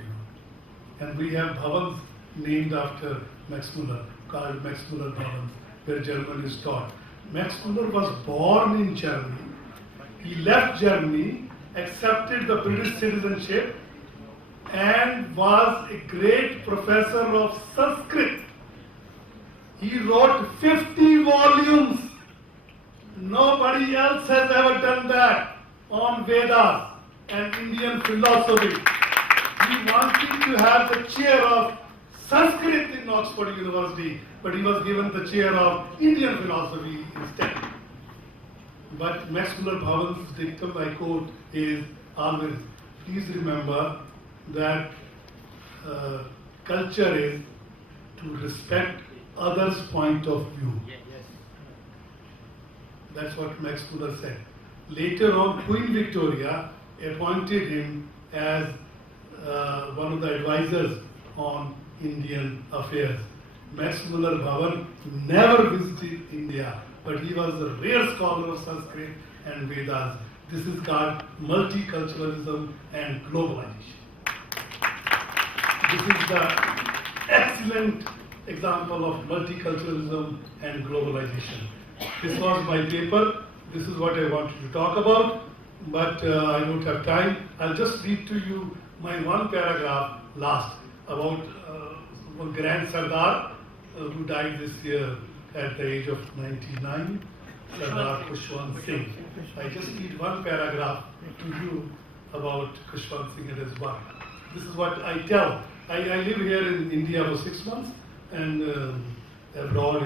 And we have bhavans named after Max Muller, called Max Muller Bhavans, where German is taught. Max Muller was born in Germany. He left Germany, accepted the British citizenship, and was a great professor of Sanskrit. He wrote 50 volumes. Nobody else has ever done that on Vedas and Indian philosophy. He wanted to have the chair of Sanskrit in Oxford University, but he was given the chair of Indian philosophy instead. But Max Muller Bhavan's dictum, I quote, is always, please remember that culture is to respect others' point of view. That's what Max Muller said. Later on, Queen Victoria appointed him as one of the advisors on Indian affairs. Max Muller Bhavan never visited India, but he was a rare scholar of Sanskrit and Vedas. This is called multiculturalism and globalization. This is the excellent example of multiculturalism and globalization. This was my paper. This is what I wanted to talk about, but I don't have time. I'll just read to you my one paragraph last about one Grand Sardar who died this year at the age of 99, Sardar Khushwant Singh. I just read one paragraph to you about Khushwant Singh and his work. This is what I tell. I live here in India for 6 months and abroad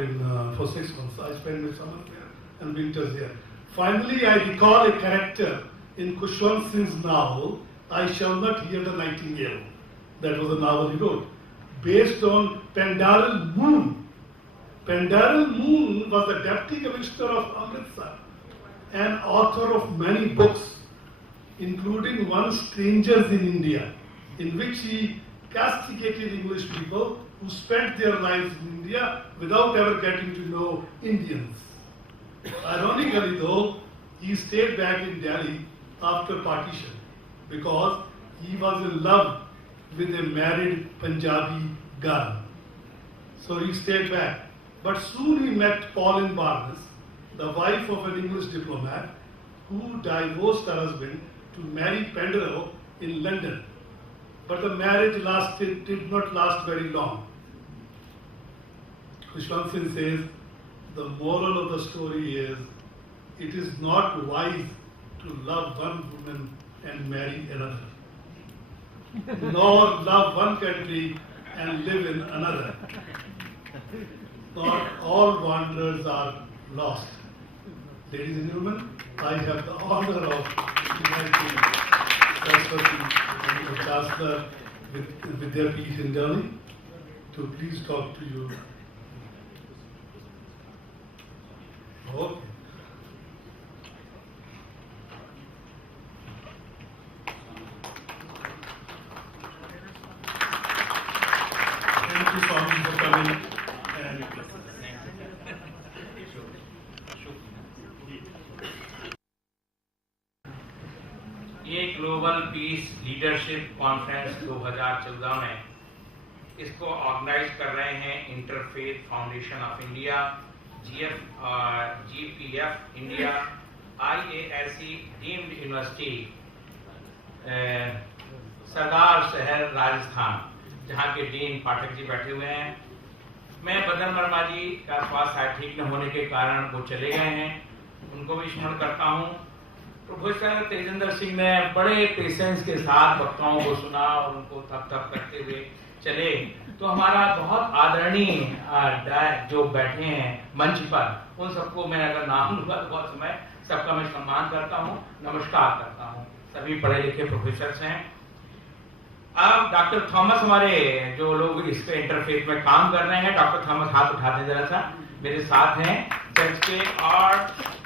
for 6 months. I spend my summer here and winters here. Finally, I recall a character in Khushwant Singh's novel, I Shall Not Hear the Nightingale. That was a novel he wrote, based on Pendarel Moon. Pendarel Moon was the Deputy Commissioner of Amritsar and author of many books, including one Strangers in India, in which he castigated English people who spent their lives in India without ever getting to know Indians. Ironically though, he stayed back in Delhi after partition because he was in love with a married Punjabi girl. So he stayed back. But soon he met Pauline Barnes, the wife of an English diplomat, who divorced her husband to marry Penderell in London. But the marriage did not last very long. Khushwant Singh says, the moral of the story is, it is not wise to love one woman and marry another, nor love one country and live in another. Not all wanderers are lost. Ladies and gentlemen, I have the honor of inviting Saraswati and the Chancellor with Vidyapeeth in Delhi to please talk to you. Okay. Thank you, Swami, for coming. And ये Global Peace Leadership Conference 2014 में इसको organise कर रहे हैं Interfaith Foundation of India, GPF India, IASC deemed university Sardarshahar Rajasthan, जहाँ के dean Pathak ji बैठे हुए हैं। मैं बदन वर्मा जी का स्वास्थ्य ठीक न होने के कारण वो चले गए हैं, उनको भी स्मरण करता हूँ। प्रोफेसर तेजेंद्र सिंह ने बड़े पेशेंस के साथ वक्ताओं को सुना और उनको थप थप करते हुए चले। तो हमारा बहुत आदरणीय जो बैठे हैं मंच पर, उन सबको मैं अगर नाम लूंगा तो बहुत समय सबका मैं सम्मान करता हूँ, नमस्कार करता हूँ। सभी पढ़े लिखे प्रोफेसर हैं। अब डॉक्टर थॉमस, हमारे जो लोग इस पे इंटरफेथ में काम कर रहे हैं, डॉक्टर थॉमस हाथ उठा दें जरा सा, मेरे साथ हैं चर्च के, और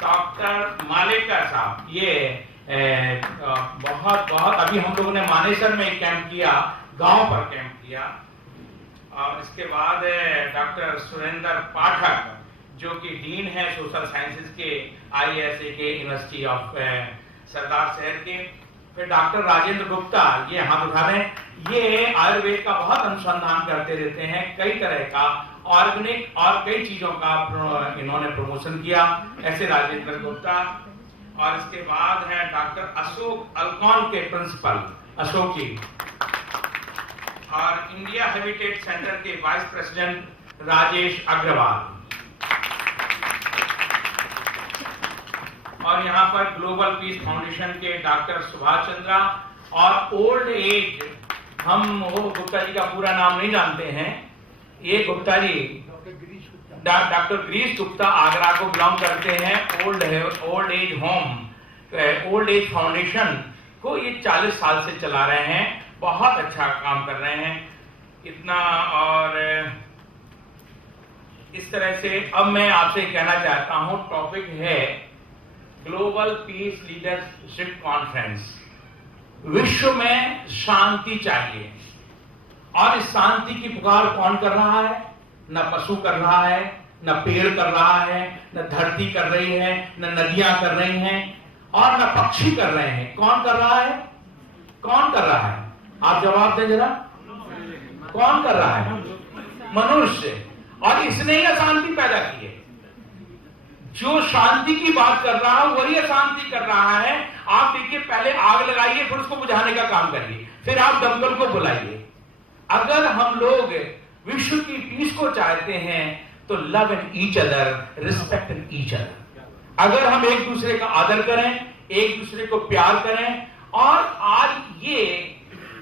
डॉक्टर मालेकर साहब, ये बहुत अभी हम लोगों ने मानेसर में कैंप किया, गांव पर कैंप किया। और इसके बाद डॉक्टर सुरेंद्र पाठक जो कि डीन है सोशल साइंसेज के IISc के यूनिवर्सिटी ऑफ सरदार शहर के। फिर डॉक्टर राजेंद्र गुप्ता, ये हाथ उठा रहे हैं, ये आयुर्वेद का बहुत अनुसंधान करते रहते हैं, कई तरह का ऑर्गेनिक और कई चीजों का इन्होंने प्रमोशन किया, ऐसे राजेंद्र गुप्ता। और इसके बाद है डॉक्टर अशोक अल्कॉन के प्रिंसिपल अशोक जी, और इंडिया हैबिटेट सेंटर के वाइस प्रेसिडेंट राजेश अग्रवाल, और यहाँ पर ग्लोबल पीस फाउंडेशन के डॉक्टर सुभाष चंद्रा। और ओल्ड एज, हम वो गुप्ता जी का पूरा नाम नहीं जानते हैं, ये गुप्ता जी डॉक्टर गिरीश गुप्ता आगरा को बिलोंग करते हैं। Old age home, old age foundation को ये 40 साल से चला रहे हैं, बहुत अच्छा काम कर रहे हैं। इतना, और इस तरह से अब मैं आपसे कहना चाहता हूं, टॉपिक है ग्लोबल पीस लीडरशिप कॉन्फ्रेंस। विश्व में शांति चाहिए, और इस शांति की पुकार कौन कर रहा है? न पशु कर रहा है, न पेड़ कर रहा है, न धरती कर रही है, न नदियां कर रही हैं, और न पक्षी कर रहे हैं। कौन कर रहा है? कौन कर रहा है? आप जवाब दें जरा, कौन कर रहा है? मनुष्य। और इसने ही अशांति पैदा की है। जो शांति की बात कर रहा है वही अशांति कर रहा है। आप देखिए, पहले आग लगाइए, फिर उसको बुझाने का काम करिए, फिर आप दमकल को बुलाइए। अगर हम लोग विश्व की पीस को चाहते हैं तो love and each other, respect and each other. अगर हम एक दूसरे का आदर करें, एक दूसरे को प्यार करें, और आज ये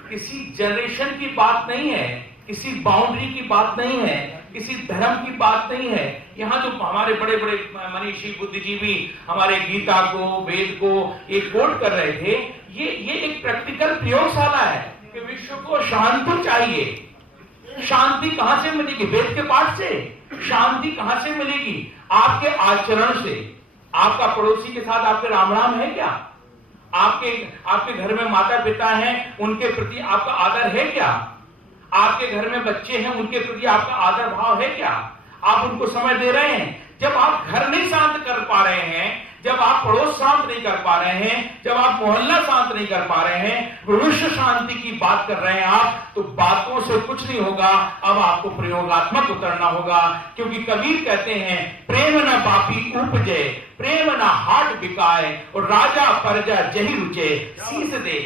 किसी जनरेशन की बात नहीं है, किसी बाउंड्री की बात नहीं है, किसी धर्म की बात नहीं है। यहाँ जो हमारे बड़े बड़े मनीषी बुद्धिजीवी हमारे गीता को, वेद को एक कोट कर रहे थे, ये एक प्रैक्टिकल प्रयोगशाला है कि विश्व को शांति चाहिए। शांति कहां से मिलेगी? वेद के पाठ से। शांति कहां से मिलेगी? आपके आचरण से। आपका पड़ोसी के साथ आपके राम राम है क्या? आपके घर में माता पिता हैं, उनके प्रति आपका आदर है क्या? आपके घर में बच्चे हैं, उनके प्रति आपका आदर भाव है क्या? आप उनको समय दे रहे हैं? जब आप घर नहीं शांत कर पा रहे हैं, जब आप पड़ोस शांत नहीं कर पा रहे हैं, जब आप मोहल्ला शांत नहीं कर पा रहे हैं, विश्व शांति की बात कर रहे हैं आप, तो बातों से कुछ नहीं होगा। अब आपको प्रयोगात्मक उतरना होगा, क्योंकि कबीर कहते हैं प्रेम न पापी उपजे, प्रेम न हाट बिकाए, और राजा प्रजा जही रुचे शीस दे।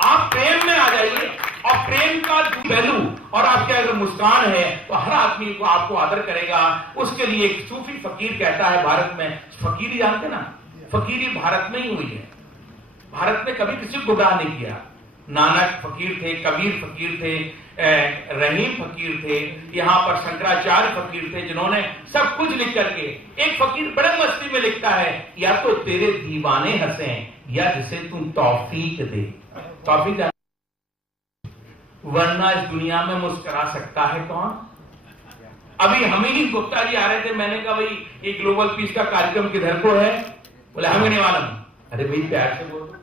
आप प्रेम में आ जाइए, और प्रेम का पहलू और आपके अगर मुस्कान है तो हर आदमी को आपको आदर करेगा। उसके लिए एक सूफी फकीर कहता है, भारत में फकीरी जानते ना, फकीरी भारत में ही हुई है। भारत में कभी किसी को गुमराह नहीं किया। नानक फकीर थे, कबीर फकीर थे, रहीम फकीर थे, यहाँ पर शंकराचार्य फकीर थे, जिन्होंने सब कुछ लिख करके, एक फकीर बड़े मस्ती में लिखता है, या तो तेरे दीवाने हंसे या जिसे तू तौफीक दे। तौफीक, वरना इस दुनिया में मुस्कुरा सकता है कौन? अभी हम ही गुप्ता जी आ रहे थे, मैंने कहा भाई ये ग्लोबल पीस का कार्यक्रम किधर को है? बोले हमें नहीं मालूम। अरे भाई प्यार से बोलो,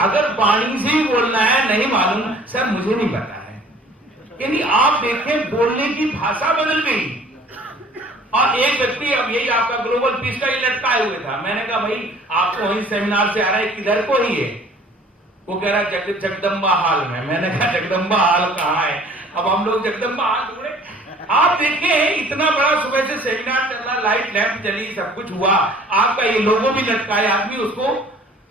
अगर वाणी से ही बोलना है, नहीं मालूम सर मुझे नहीं पता है। यानी आप देखें बोलने की भाषा बदल गई। और एक व्यक्ति, अब यही आपका ग्लोबल पीस का ही लटकाए हुए था, मैंने कहा भाई आप तो वही सेमिनार से आ रहे हैं, किधर को ही है? वो कह रहा जगदम्बा हाल में। मैंने कहा जगदम्बा हाल कहाँ है? अब हम लोग जगदम्बा हाल ढूंढे। आप देखें इतना बड़ा सुबह से सेमिनार चल रहा, लाइट लैंप चली, सब कुछ हुआ, आपका ये लोगो भी लटकाए, आदमी उसको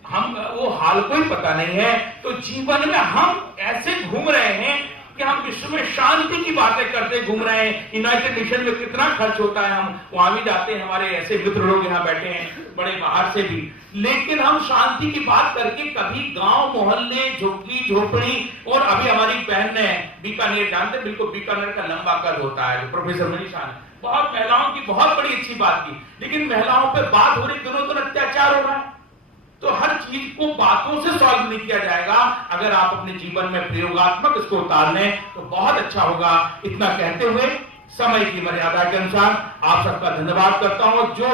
हम वो हाल को ही पता नहीं है। तो जीवन में हम ऐसे घूम रहे हैं कि हम विश्व में शांति की बातें करते घूम रहे हैं। यूनाइटेड नेशन में कितना खर्च होता है, हम वहां भी जाते हैं, हमारे ऐसे मित्र लोग यहाँ बैठे हैं बड़े बाहर से भी, लेकिन हम शांति की बात करके कभी गांव मोहल्ले झुग्गी झोपड़ी, और अभी हमारी बहन ने बीकानेर, जानते बिल्कुल बीकानेर का लंबा कद होता है, प्रोफेसर मनीषा ने बहुत महिलाओं की बहुत बड़ी अच्छी बात की, लेकिन महिलाओं पर बात हो रही, दिनों दिन अत्याचार हो रहा है। तो हर चीज को बातों से सॉल्व नहीं किया जाएगा, अगर आप अपने जीवन में प्रयोगात्मक इसको उतार लें तो बहुत अच्छा होगा। इतना कहते हुए समय की मर्यादा के अनुसार आप सबका धन्यवाद करता हूं। जो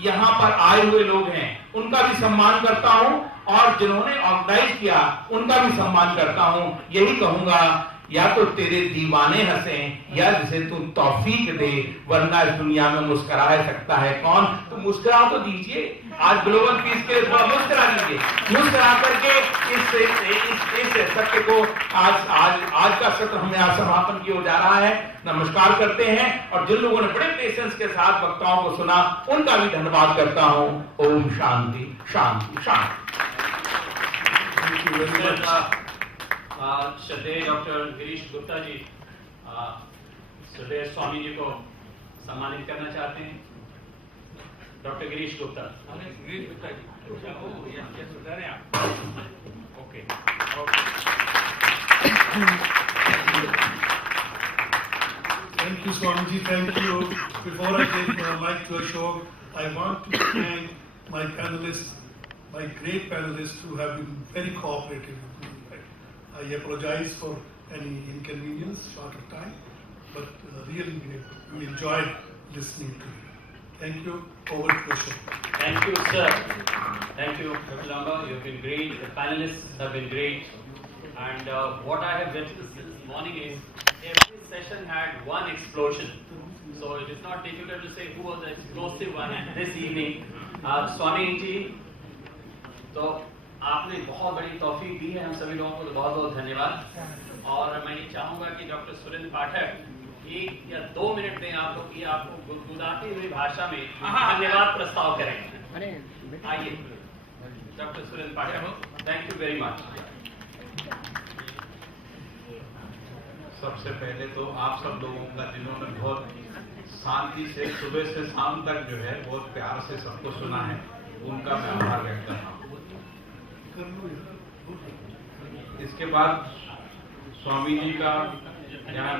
यहाँ पर आए हुए लोग हैं उनका भी सम्मान करता हूं, और जिन्होंने ऑर्गेनाइज किया उनका भी सम्मान करता हूं। यही कहूंगा, या तो तेरे दीवाने हंसे या जिसे तू तौफीक दे, वरना इस दुनिया में मुस्कुरा सकता है कौन? तो मुस्कुरा तो दीजिए, आज ग्लोबल पीस के मुस्कुरा दीजिए, मुस्कुरा करके इस सत्र को आज का सत्र हमें आज समापन की ओर जा रहा है। नमस्कार करते हैं, और जिन लोगों ने बड़े पेशेंस के साथ वक्ताओं को सुना उनका भी धन्यवाद करता हूं। ओम शांति शांति शांति। श्रद्धेय डॉक्टर गिरीश गुप्ता जी, श्रद्धेय स्वामी जी को सम्मानित करना चाहते हैं। Doctor Girish Gupta. Girish Gupta ji, okay. Thank you, Swamiji. Thank you. Before I take the mic to Ashok, I want to thank my panelists, my great panelists who have been very cooperative with me. I apologize for any inconvenience, short of time, but really we enjoyed listening to you. Thank you. Over to Ashok. Thank you, sir. Thank you, Dr. Lamba. You've been great. The panelists have been great. And what I have witnessed this morning is every session had one explosion. So it is not difficult to say who was the explosive one this evening. Swami ji, तो आपने बहुत बड़ी तौफीक दी है हम सभी लोगों को, तो बहुत बहुत धन्यवाद। और मैं ये चाहूंगा कि डॉक्टर सुरेंद्र पाठक 1 या 2 मिनट दें आप लोग, की आपको गुदगुदाती हुई भाषा में धन्यवाद प्रस्ताव करें। आइए doctor Surendra Pathak, thank you very much. सबसे पहले तो आप सब लोगों का जिन्होंने बहुत शांति से सुबह से शाम तक जो है बहुत प्यार से सबको सुना है, उनका मैं आभार व्यक्त करता हूँ। इसके बाद स्वामी जी का यहाँ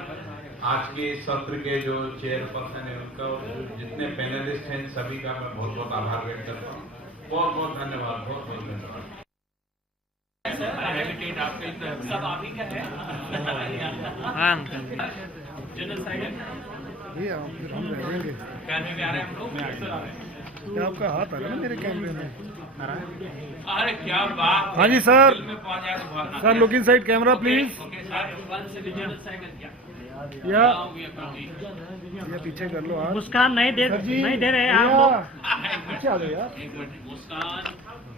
आज के सत्र के जो चेयरपर्सन है उनका, और जितने पैनलिस्ट हैं सभी का मैं बहुत बहुत आभार व्यक्त करता हूँ। बहुत बहुत धन्यवाद, बहुत बहुत धन्यवाद। सब आप ही का है। जनरल साइड ये हम रहेंगे। कैमरे में आ रहे हैं हम लोग। क्या आपका हाथ आ रहा है ना मेरे कैमरे में? अरे क्या बात। हाँ जी सर। में पहुंच जाए तो बहुत sir look in side camera please. Okay sir, one से जनरल साइड या Now we are continuing. ये पीछे कर लो आप। मुस्कान नहीं दे रहे हैं आप या, लोग। पीछे आ जाओ यार। एक मिनट, मुस्कान,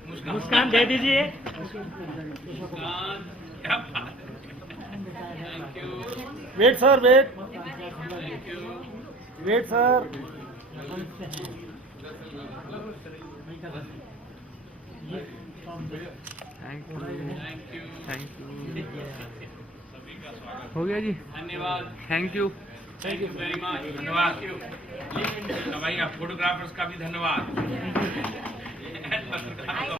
मुस्कान, मुस्कान दे दीजिए। मुस्कान, क्या बात है? Thank you, wait sir, wait thank you. Wait sir. Thank you. हो गया जी, धन्यवाद. Thank you. Thank you very much. धन्यवाद। Thank you. भाई फोटोग्राफर्स का भी धन्यवाद।